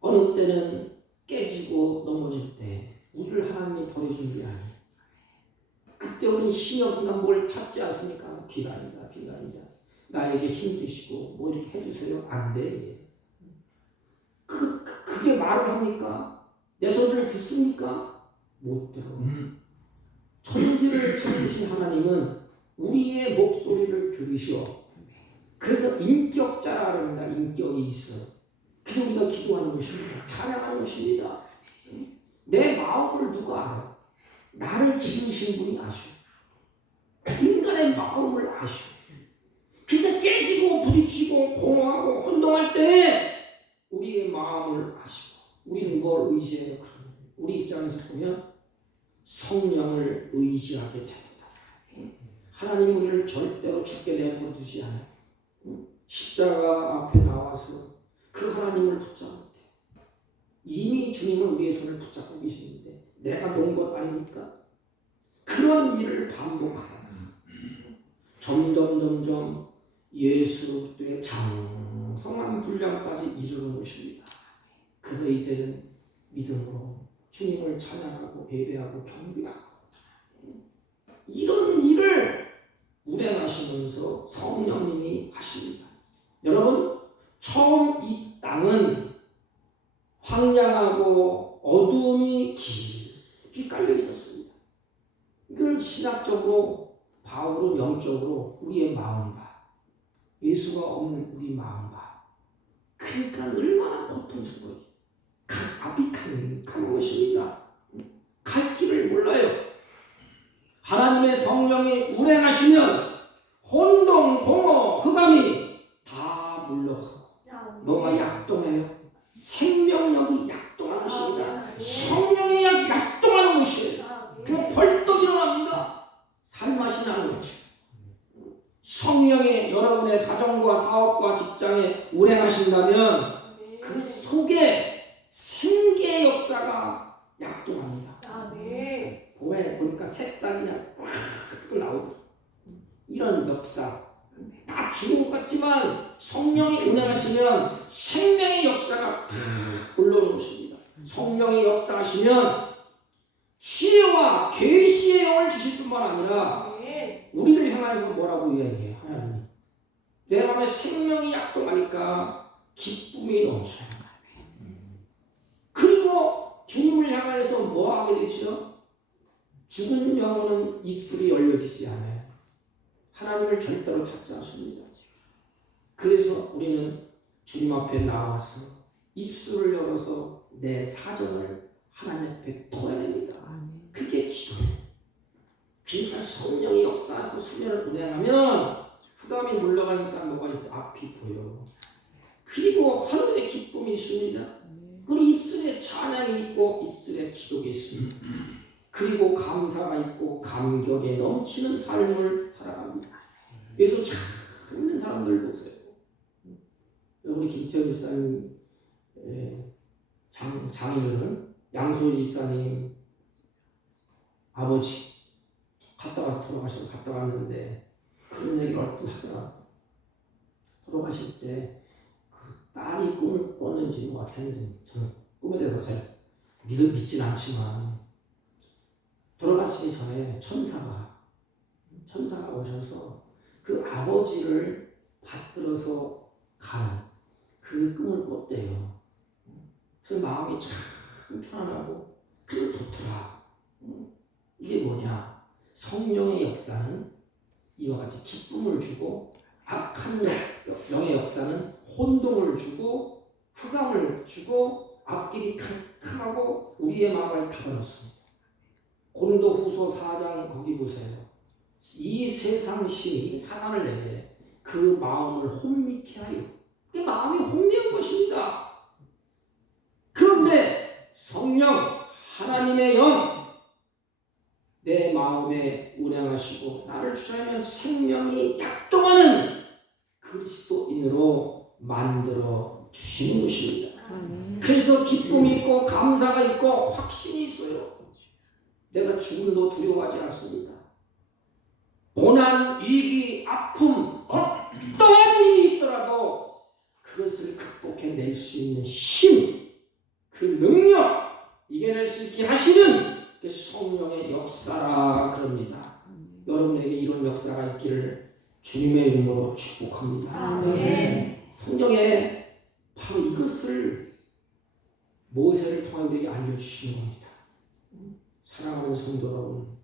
어느 때는 깨지고 넘어질 때 우리를 하나님이 버려준 게 아니에요. 그때 우리는 힘이 없으면 뭘 찾지 않습니까? 비관이다, 비관이다. 나에게 힘 주시고 뭐 이렇게 해주세요. 안 돼. 그 그게 말을 합니까? 내 소리를 듣습니까? 못 들어. 천지를 창조신 하나님은 우리의 목소리를 들으셔. 그래서 인격자라 그럽니다. 인격이 있어. 그래서 우리가 기도하는 것입니다. 찬양하는 것입니다. 내 마음을 누가 알아? 나를 지으신 분이 아셔. 인간의 마음을 아셔. 그러니까 깨지고 부딪히고 공허하고 혼동할 때 우리의 마음을 아시고 우리는 뭘 의지해요? 우리 입장에서 보면 성령을 의지하게 됩니다. 하나님 우리를 절대로 죽게 내버려 두지 않아요. 십자가 앞에 나와서 그 하나님을 붙잡을 때 이미 주님은 우리의 손을 붙잡고 계시는데 내가 놓은 것 아닙니까? 그런 일을 반복하다가 점점 예수 그리스도의 장성한 분량까지 이르는 것입니다. 그래서 이제는 믿음으로 주님을 찬양하고 예배하고 경배하고 이런 일을 운행하시면서 성령님이 하십니다. 여러분, 처음 이 땅은 황량하고 어두움이 깊이 깔려 있었습니다. 이걸 신학적으로 바울은 영적으로 우리의 마음 봐. 예수가 없는 우리 마음 봐. 그러니까 얼마나 고통스러워요. 앞이 캄캄한 것입니다. 갈 길을 몰라요. 하나님의 성령이 운행하시면 혼동, 공허, 흑암이 다 물러가고 뭐가 약동해요? 생명력이 약동하는 것입니다. 성령이 약동하는 것이에요. 그 벌떡 일어납니다. 살맛이 나는 거죠. 성령이 여러분의 가정과 사업과 직장에 운행하신다면 그 속에 생계의 역사가 약동합니다. 봄에 보니까 새싹이 쫙 나오더라고요. 이런 역사 다 죽은 것 같지만 성령이 운행하시면 생명의 역사가 올라오는 것입니다. 성령이 역사하시면 치유와 계시의 영을 주실 뿐만 아니라 우리를 향해서 뭐라고 이야기해요? 하나님이 내 마음에 생명이 약동하니까 기쁨이 넘쳐요. 그리고 주님을 향해서 뭐 하게 되죠? 죽은 영혼은 입술이 열려지지 않아요. 하나님을 절대로 찾지 않습니다. 그래서 우리는 주님 앞에 나와서 입술을 열어서 내 사정을 하나님 앞에 토해냅니다. 그게 기도예요. 그러니까 성령이 역사해서 수련을 운행하면 흑암이 물러가니까 뭐가 있어? 앞이 보여. 그리고 하루의 기쁨이 있습니다. 그리고 입술에 찬양이 있고 입술에 기도가 있습니다. 그리고 감사가 있고 감격에 넘치는 삶을 살아갑니다. 그래서 참 있는 사람들 보세요. 우리 김태현 집사님 장인어른 양소희 집사님 아버지 갔다 와서 돌아가셔서 갔다 왔는데 그런 얘기를 얼핏 하더라. 돌아가실 때 그 딸이 꿈을 꿨는지 뭐 어떻게 했는지 저는 꿈에 대해서 잘 믿진 않지만 돌아가시기 전에 천사가 오셔서 그 아버지를 받들어서 가는 그 꿈을 꿨대요. 그래서 마음이 참 편안하고 그래도 좋더라. 이게 뭐냐? 성령의 역사는 이와 같이 기쁨을 주고 악한 영의 역사는 혼동을 주고 흑암을 주고 앞길이 캄캄하고 우리의 마음을 닫아놓습니다. 고린도후서 4장 거기 보세요. 이 세상 신이 사단을 내게 그 마음을 혼미케 하여. 이 마음이 혼미한 것입니다. 그런데 성령 하나님의 영 내 마음에 운행하시고 나를 주장하면 생명이 약동하는 그리스도인으로 만들어 주시는 것입니다. 그래서 기쁨이 있고 감사가 있고 확신이 있어요. 내가 죽음도 두려워하지 않습니다. 고난, 위기, 아픔 어떠한 일이 있더라도 그것을 극복해낼 수 있는 힘, 그 능력 이겨낼 수 있게 하시는 그 성령의 역사라 그럽니다. 여러분에게 이런 역사가 있기를 주님의 이름으로 축복합니다. 아멘. 성경에 바로 이것을 모세를 통해 우리에게 알려주신 겁니다. 사랑하는 성도 여러분,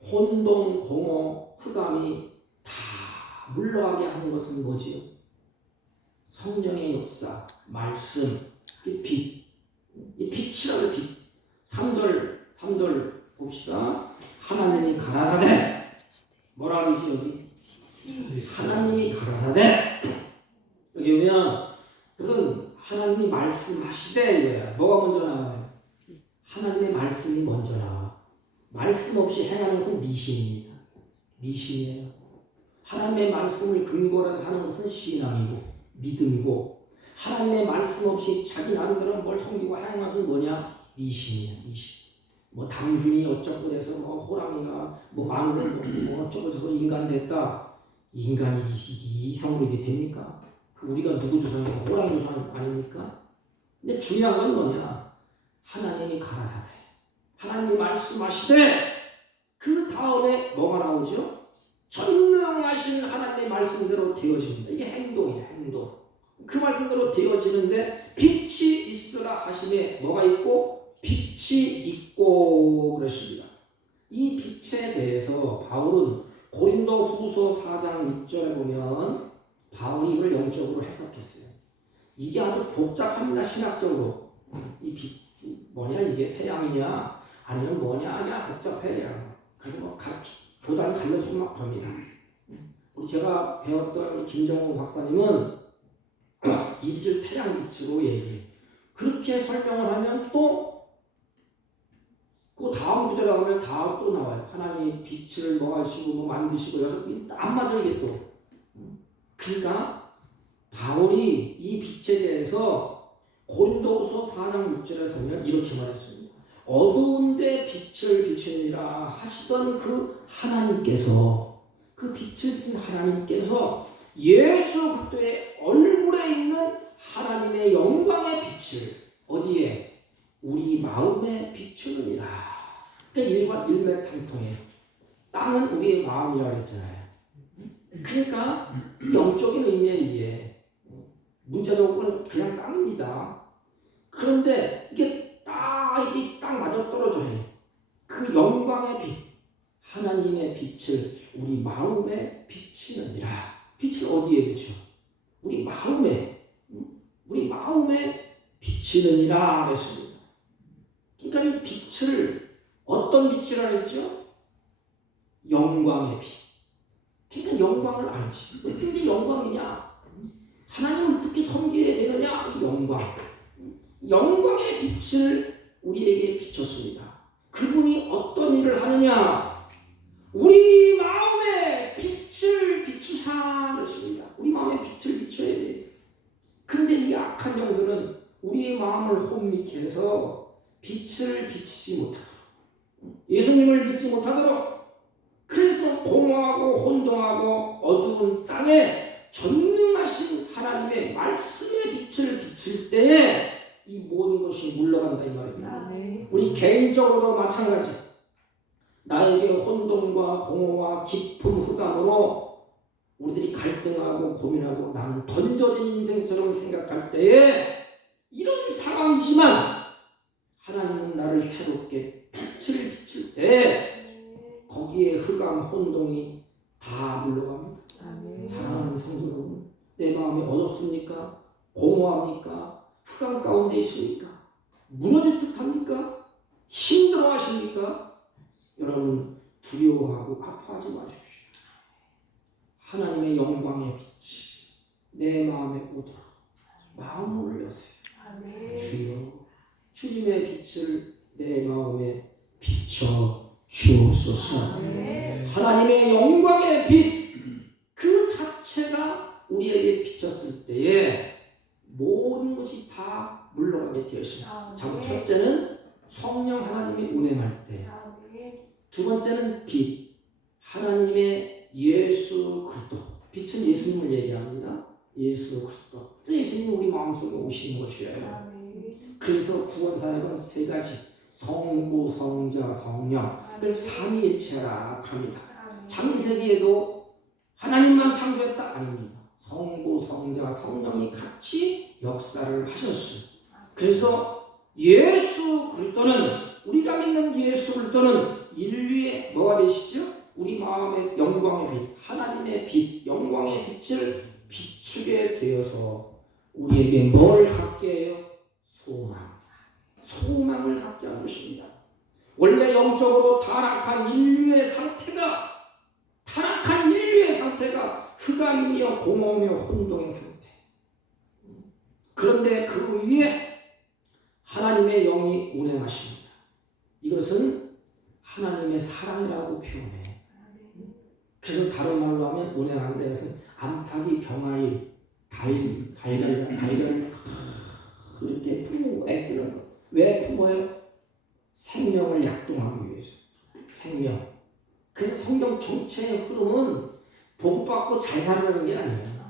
혼돈, 공허, 흑암이 다 물러가게 하는 것은 뭐지요? 성령의 역사, 말씀, 이 빛, 이 빛이라는 빛. 3절 봅시다. 하나님이 가라사대, 뭐라 그러지 여기? 하나님이 가라사대. 여기 보면 그것은 하나님이 말씀하시되 이거야. 뭐가 먼저 나와요? 하나님의 말씀이 먼저 나와. 말씀 없이 행하는 것은 미신입니다. 미신이에요. 하나님의 말씀을 근거로 하는 것은 신앙이고 믿음이고, 하나님의 말씀 없이 자기 나름대로 뭘 섬기고 행하는 것은 뭐냐? 미신이에요. 미신. 뭐 당균이 어쩌고 돼서 뭐 호랑이가 뭐 마늘을 먹고 뭐 어쩌고 저쩌고 인간 됐다. 인간이 이성으로 이게 됩니까? 우리가 누구 조상이고 호랑이 조상 아닙니까? 근데 중요한 건 뭐냐? 하나님이 가라사대, 하나님이 말씀하시되, 그 다음에 뭐가 나오죠? 전능하신 하나님의 말씀대로 되어집니다. 이게 행동이에요. 행동. 그 말씀대로 되어지는데 빛이 있으라 하심에 뭐가 있고? 빛이 있고 그랬습니다. 이 빛에 대해서 바울은 고린도 후서 4장 6절에 보면 바울이 이걸 영적으로 해석했어요. 이게 아주 복잡합니다. 신학적으로. 이 빛이 뭐냐? 이게 태양이냐? 아니면 뭐냐? 야 복잡해. 그래서 뭐 교단이 갈라지고 막 그럽니다. 우리 제가 배웠던 우리 김정호 박사님은 이 빛을 태양빛으로 얘기해요. 그렇게 설명을 하면 또 그 다음 구절에 가면 다음 또 나와요. 하나님이 빛을 뭐 하시고 뭐 만드시고 여섯 안 맞아 이게 또. 그러니까 바울이 이 빛에 대해서 고린도후서 4장 6절에 보면 이렇게 말했습니다. 어두운데 빛을 비추니라 하시던 그 하나님께서, 그 빛을 비춘 하나님께서 예수 그리스도의 얼굴에 있는 하나님의 영광의 빛을 어디에? 우리 마음에 비추느니라. 그러니까 일맥상통해요. 땅은 우리의 마음이라고 했잖아요. 그러니까 영적인 의미에 의해 문자적으로는 그냥 땅입니다. 그런데 이게 딱 맞아 떨어져요. 그 영광의 빛, 하나님의 빛을 우리 마음에 비치느니라. 빛을 어디에 비춰? 우리 마음에 비치느니라 했습니다. 그러니까 이 빛을 어떤 빛이라 했죠? 영광의 빛. 그러니까 영광을 알지. 어떤 게 영광이냐? 하나님을 어떻게 섬겨야 되느냐? 이 영광. 영광의 빛을 우리에게 비췄습니다. 그분이 어떤 일을 하느냐? 우리 마음에 빛을 비추사 그랬습니다. 우리 마음에 빛을 비춰야 돼. 그런데 이 악한 영들은 우리의 마음을 혼미케 해서 빛을 비치지 못하도록, 예수님을 믿지 못하도록, 그래서 공허하고 혼동하고 어두운 땅에 전능하신 하나님의 말씀의 빛을 비칠 때에 이 모든 것이 물러간다 이 말입니다. 우리 개인적으로 마찬가지. 나에게 혼돈과 공허와 깊은 흑암으로 우리들이 갈등하고 고민하고 나는 던져진 인생처럼 생각할 때에 이런 상황이지만 하나님은 나를 새롭게 빛을 비칠 때 거기에 흑암 혼동이 다 물러갑니다. 사랑하는 성도 여러분, 내 마음이 어둡습니까? 공허합니까? 흑암 가운데 있습니까? 무너질 듯합니까? 힘들어하십니까? 여러분 두려워하고 아파하지 마십시오. 하나님의 영광의 빛이 내 마음에 오도록 마음을 여세요. 주여, 주님의 빛을 내 마음에 비춰 주옵소서. 하나님의 영광의 빛 그 자체가 우리에게 비쳤을 때에 모든 것이 다 물러가게 되었습니다. 자, 첫째는 성령 하나님이 운행할 때, 두 번째는 빛, 하나님의 예수 그리스도. 빛은 예수님을 얘기합니다. 예수 그리스도. 예수님이 우리 마음속에 오시는 것이에요. 그래서 구원 사역은 세 가지, 성부, 성자, 성령을 삼위일체라 합니다. 창세기에도 하나님만 창조했다? 아닙니다. 성부, 성자, 성령이 같이 역사를 하셨어요. 그래서 예수 그리스도는, 우리가 믿는 예수 그리스도는 인류의 뭐가 되시죠? 우리 마음의 영광의 빛, 하나님의 빛, 영광의 빛을 비추게 되어서 우리에게 뭘 갖게 해요? 소망을 갖게 하는 것입니다. 원래 영적으로 타락한 인류의 상태가 흑암이며 공허며 혼동의 상태. 그런데 그 위에 하나님의 영이 운행하십니다. 이것은 하나님의 사랑이라고 표현해요. 그래서 다른 말로 하면 운행하는 데에서 암탉이 병아리, 달걀을 그렇게 품고 애쓰는 것. 왜 품어요? 생명을 약동하기 위해서. 생명. 그래서 성경 전체의 흐름은 복받고 잘 살아가는 게 아니에요.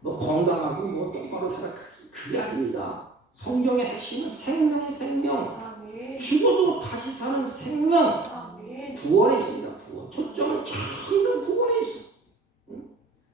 뭐 건강하고 뭐 똑바로 살아, 그게 아닙니다. 성경의 핵심은 생명의 생명. 죽어도 다시 사는 생명. 구원에 있습니다. 구원. 초점은 전부 구원에 있어.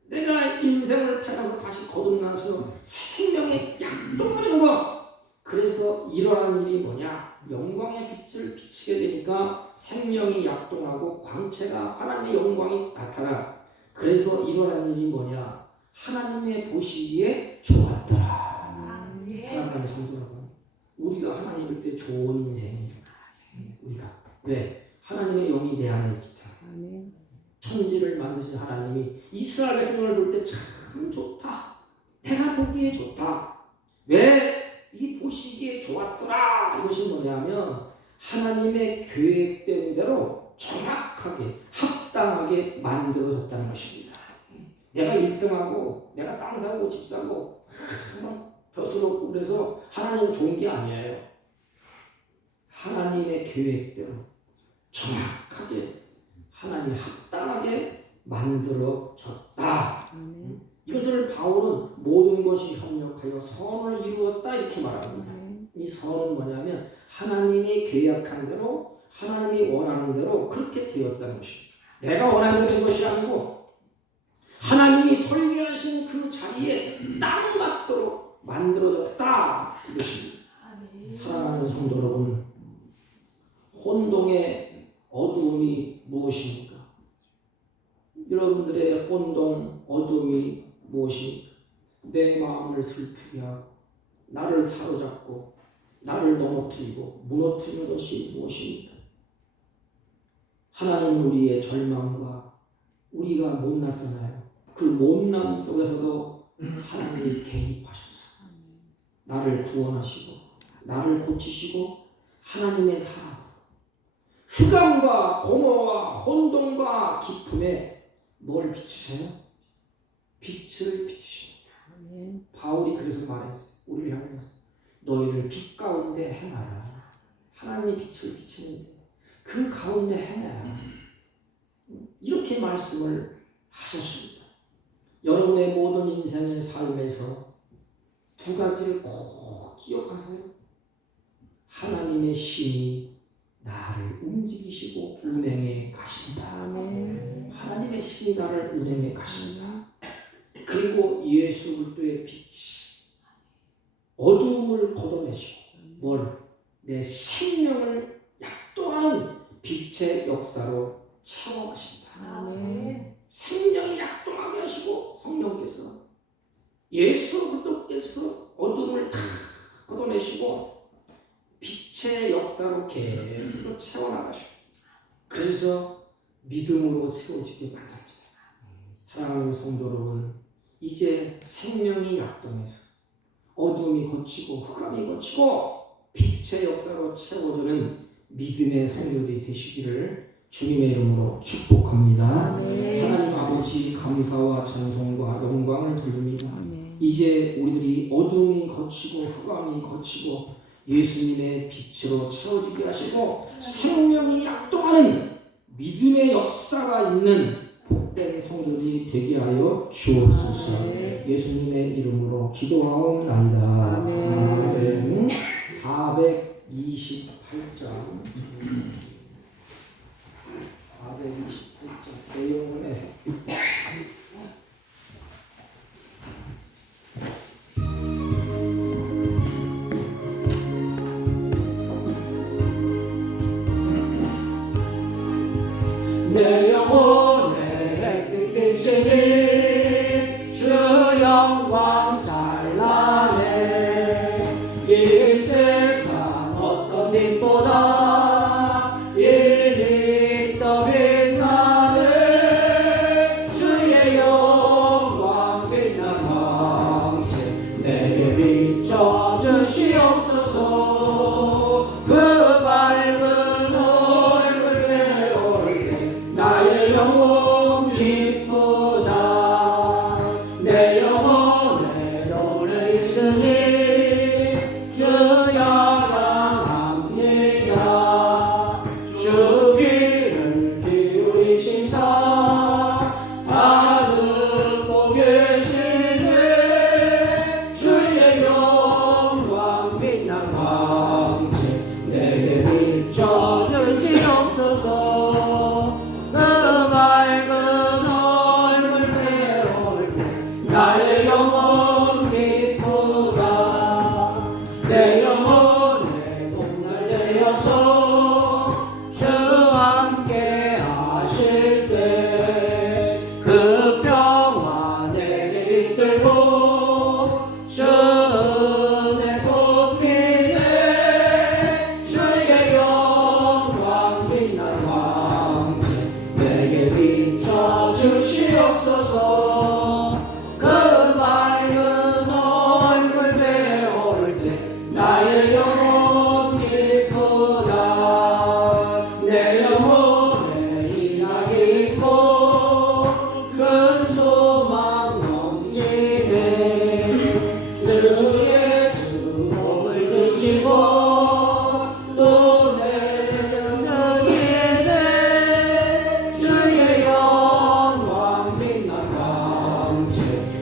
내가 인생을 태어나서 다시 거듭나서 생명에 약동하는 것. 그래서 일어난 일이 뭐냐? 영광의 빛을 비치게 되니까 생명이 약동하고 광채가, 하나님의 영광이 나타나. 그래서 일어난 일이 뭐냐? 하나님의 보시기에 좋았더라. 사랑하는 성도 여러분, 우리가 하나님 볼 때 좋은 인생이에요. 우리가 왜? 하나님의 영이 내 안에 있기 때문에. 천지를 만드신 하나님이 이스라엘 백성을 볼 때 참 좋다. 내가 보기에 좋다. 왜? 이 보시기에 좋았더라. 이것이 뭐냐면 하나님의 계획된 대로 정확하게 합당하게 만들어졌다는 것입니다. 내가 1등하고 내가 땅 사고 집 사고 벼슬없고 그래서 하나님 좋은 게 아니에요. 하나님의 계획대로 정확하게 하나님이 합당하게 만들어졌다. 이것을 바울은 모든 것이 협력하여 선을 이루었다 이렇게 말합니다. 이 선은 뭐냐면 하나님이 계약한 대로, 하나님이 원하는 대로 그렇게 되었다는 것입니다. 내가 원하는 대로 된 것이 아니고 하나님이 설계하신 그 자리에 딱 맞도록 만들어졌다 이것입니다. 사랑하는 성도 여러분, 혼동의 어두움이 무엇입니까? 여러분들의 혼동, 어둠이 무엇입니까? 내 마음을 슬프게 하고 나를 사로잡고 나를 넘어뜨리고 무너뜨리는 것이 무엇입니까? 하나님은 우리의 절망과 우리가 못났잖아요. 그 못남 속에서도 하나님이 개입하셨어요. 나를 구원하시고 나를 고치시고 하나님의 사랑, 흑암과 공허와 혼돈과 기쁨에 뭘 비추세요? 빛을 비추십니다. 바울이 그래서 말했어요. 우리를 향해서 너희를 빛 가운데 행하라. 하나님이 빛을 비치는데 그 가운데 행하라. 이렇게 말씀을 하셨습니다. 여러분의 모든 인생의 삶에서 두 가지를 꼭 기억하세요. 하나님의 신이 나를 움직이시고 운행해 가신다. 하나님의 신이 나를 운행해 가신다. 그리고 예수 그리스도의 빛이 어두움을 걷어내시고 내 생명을 약동하는 빛의 역사로 채워가신다. 생명이 약동하게 하시고 성령께서 예수 그리스도께서 어둠을 다 걷어내시고 빛의 역사로 계속 채워나가시고 그래서 믿음으로 세워지게 만듭니다. 사랑하는 성도 여러분, 이제 생명이 약동해서 어둠이 거치고 흑암이 거치고 빛의 역사로 채워주는 믿음의 성도들이 되시기를 주님의 이름으로 축복합니다. 하나님 아버지 감사와 찬송과 영광을 돌립니다. 이제 우리들이 어둠이 거치고 흑암이 거치고 예수님의 빛으로 채워지게 하시고 생명이 약동하는 믿음의 역사가 있는 복된 성도들이 되게 하여 주옵소서. 예수님의 이름으로 기도하옵나이다. 아멘. 428장 내용은 내 영혼의 햇빛 비치니 주 영광 찬란해. 이 세상 어떤 빛보다 이미 더 빛나네. 주의 영광 빛난 왕채 내게 비춰 주시옵소서. 그 밝은 얼굴 내올 때 나의 영혼 기쁘다. 내 영혼에 노래 있으니 주 자랑합니다. 주 귀를 기울이시사 다 듣고 계시네. 주의 영광 빛난 왕채 내게 비춰 주시옵소서. 그 밝은 얼굴 내올 때 나의 영혼 기쁘다. 내 영혼에 복날 되어서 주 함께 하실 때 그 평화 내게 깃들고 주 은혜 꽃피네. 주의 영광 빛난 왕채 내게 비춰 주시옵소서. 그 밝은 얼굴 배울 때 나의 영혼 기쁘다. 내 영혼에 희락이 있고 큰 소망 넘치네. 주 예수 몸을 드시고 또 내려주시네. 주의 영광 빛난 왕채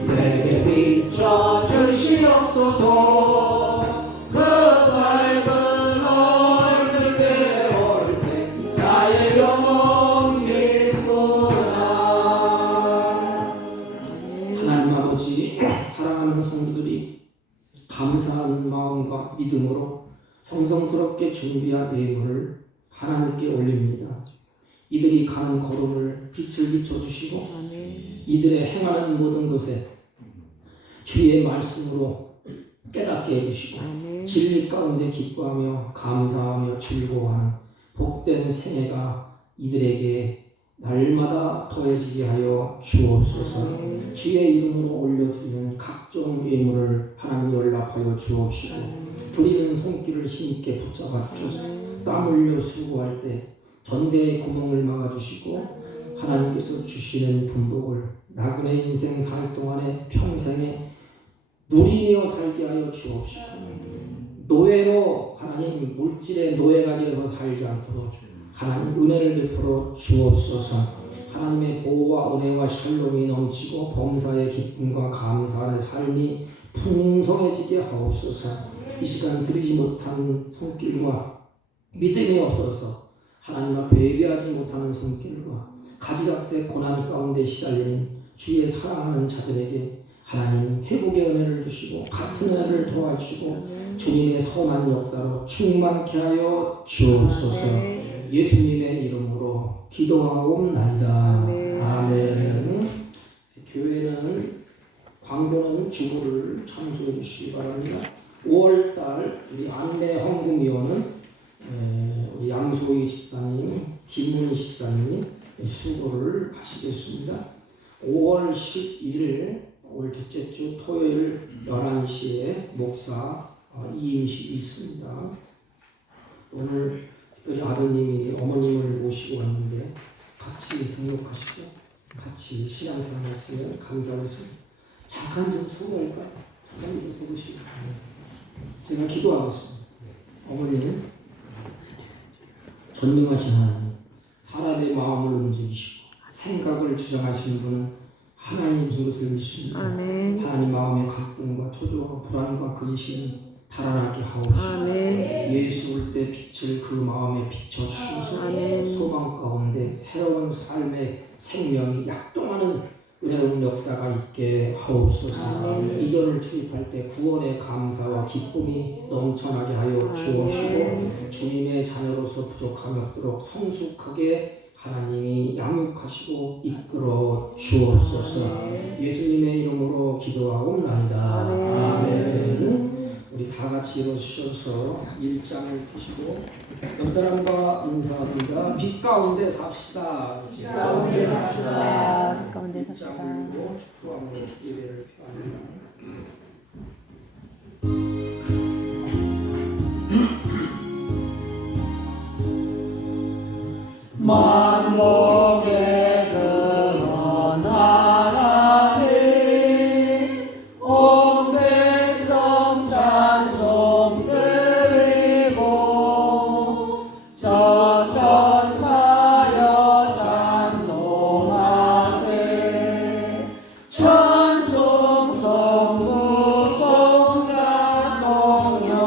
내게 비춰 주시옵소서. 그 밝은 얼굴 배울 때 나의 영혼 기쁘다. 하나님 아버지, 사랑하는 성도들이 감사한 마음과 믿음으로 정성스럽게 준비한 예물을 하나님께 올립니다. 이들이 가는 걸음을 빛을 비춰주시고 이들의 행하는 모든 것에 주의 말씀으로 깨닫게 해주시고 진리 가운데 기뻐하며 감사하며 즐거워하는 복된 생애가 이들에게 날마다 더해지게 하여 주옵소서. 주의 이름으로 올려드리는 각종 예물을 하나님 연락하여 주옵시고 드리는 손길을 힘있게 붙잡아 주셔서 땀 흘려 수고할 때 전대의 구멍을 막아주시고 하나님께서 주시는 분복을 나그네 인생 살 동안에 평생에 누리며 살게 하여 주옵시고 노예로 하나님 물질의 노예가 되어서 살지 않도록 하나님 은혜를 베풀어 주옵소서. 하나님의 보호와 은혜와 샬롬이 넘치고 범사의 기쁨과 감사의 삶이 풍성해지게 하옵소서. 이 시간 드리지 못한 손길과 믿음이 없어서 하나님 앞에 예배하지 못하는 손길과 가지각색 고난 가운데 시달리는 주의 사랑하는 자들에게 하나님 회복의 은혜를 주시고 같은 은혜를 도와주시고 주님의 선한 역사로 충만케 하여 주옵소서. 예수님의 이름으로 기도하옵나이다. 아멘. 교회는 광고는 주부를 참조해 주시기 바랍니다. 5월달 우리 안내 헌금위원은 우리 양소희 집사님, 김문희 집사님이 수고를 하시겠습니다. 5월 11일 올 둘째 주 토요일 11시에 목사 2인식이 있습니다. 오늘 특별히 아드님이 어머님을 모시고 왔는데 같이 등록하시고 같이 시간 사용했으면 감사하겠습니다. 잠깐 좀 소개할까요? 잠깐 좀 세우시고 제가 기도하겠습니다. 어머니는 전능하신 하나님, 사람의 마음을 움직이시고 생각을 주장하시는 분은 하나님인 것을 믿습니다. 아멘. 하나님 마음의 갈등과 초조와 불안과 근심을 달아나게 하옵시고 예수 올 때 빛을 그 마음에 비춰주셔서 소망 가운데 새로운 삶의 생명이 약동하는 은혜로운 역사가 있게 하옵소서. 이전을 출입할 때 구원의 감사와 기쁨이 넘쳐나게 하여 주옵시고 주님의 자녀로서 부족함이 없도록 성숙하게 하나님이 양육하시고 이끌어 주옵소서. 예수님의 이름으로 기도하옵나이다. 아멘. 우리 다 같이 일어서셔서 일장을 펴시고 옆 사람과 인사합니다. 빛 가운데 삽시다. 빛 가운데 삽시다. 빛 가운데 일장을 삽시다. 들고 축도하며 예배를 표합니다. 만복의 근원 하나님 온 백성 찬송 드리고 저 천사여 찬송하세 찬송 성부 성자 성령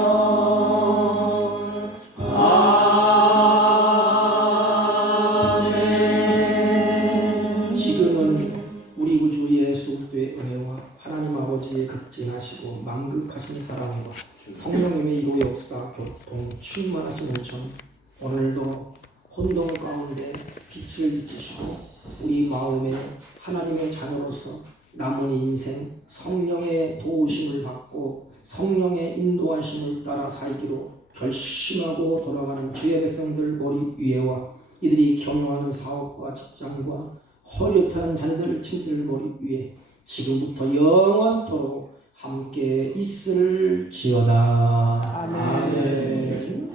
지금은 우리 우주 예수 그리스도의 은혜와 하나님 아버지의 극진하시고 만극하신 사랑과 성령님의 이로의 역사 교통 충만하신 은총 오늘도 혼돈 가운데 빛을 비추시고 우리 마음에 하나님의 자녀로서 남은 인생 성령의 도우심을 받고 성령의 인도하심을 따라 살기로 결심하고 돌아가는 주의 백성들 머리 위에와 이들이 경영하는 사업과 직장과 허리탄 자녀들 친구들 머리 위에 지금부터 영원토록 함께 있을지어다. 아멘. 아멘.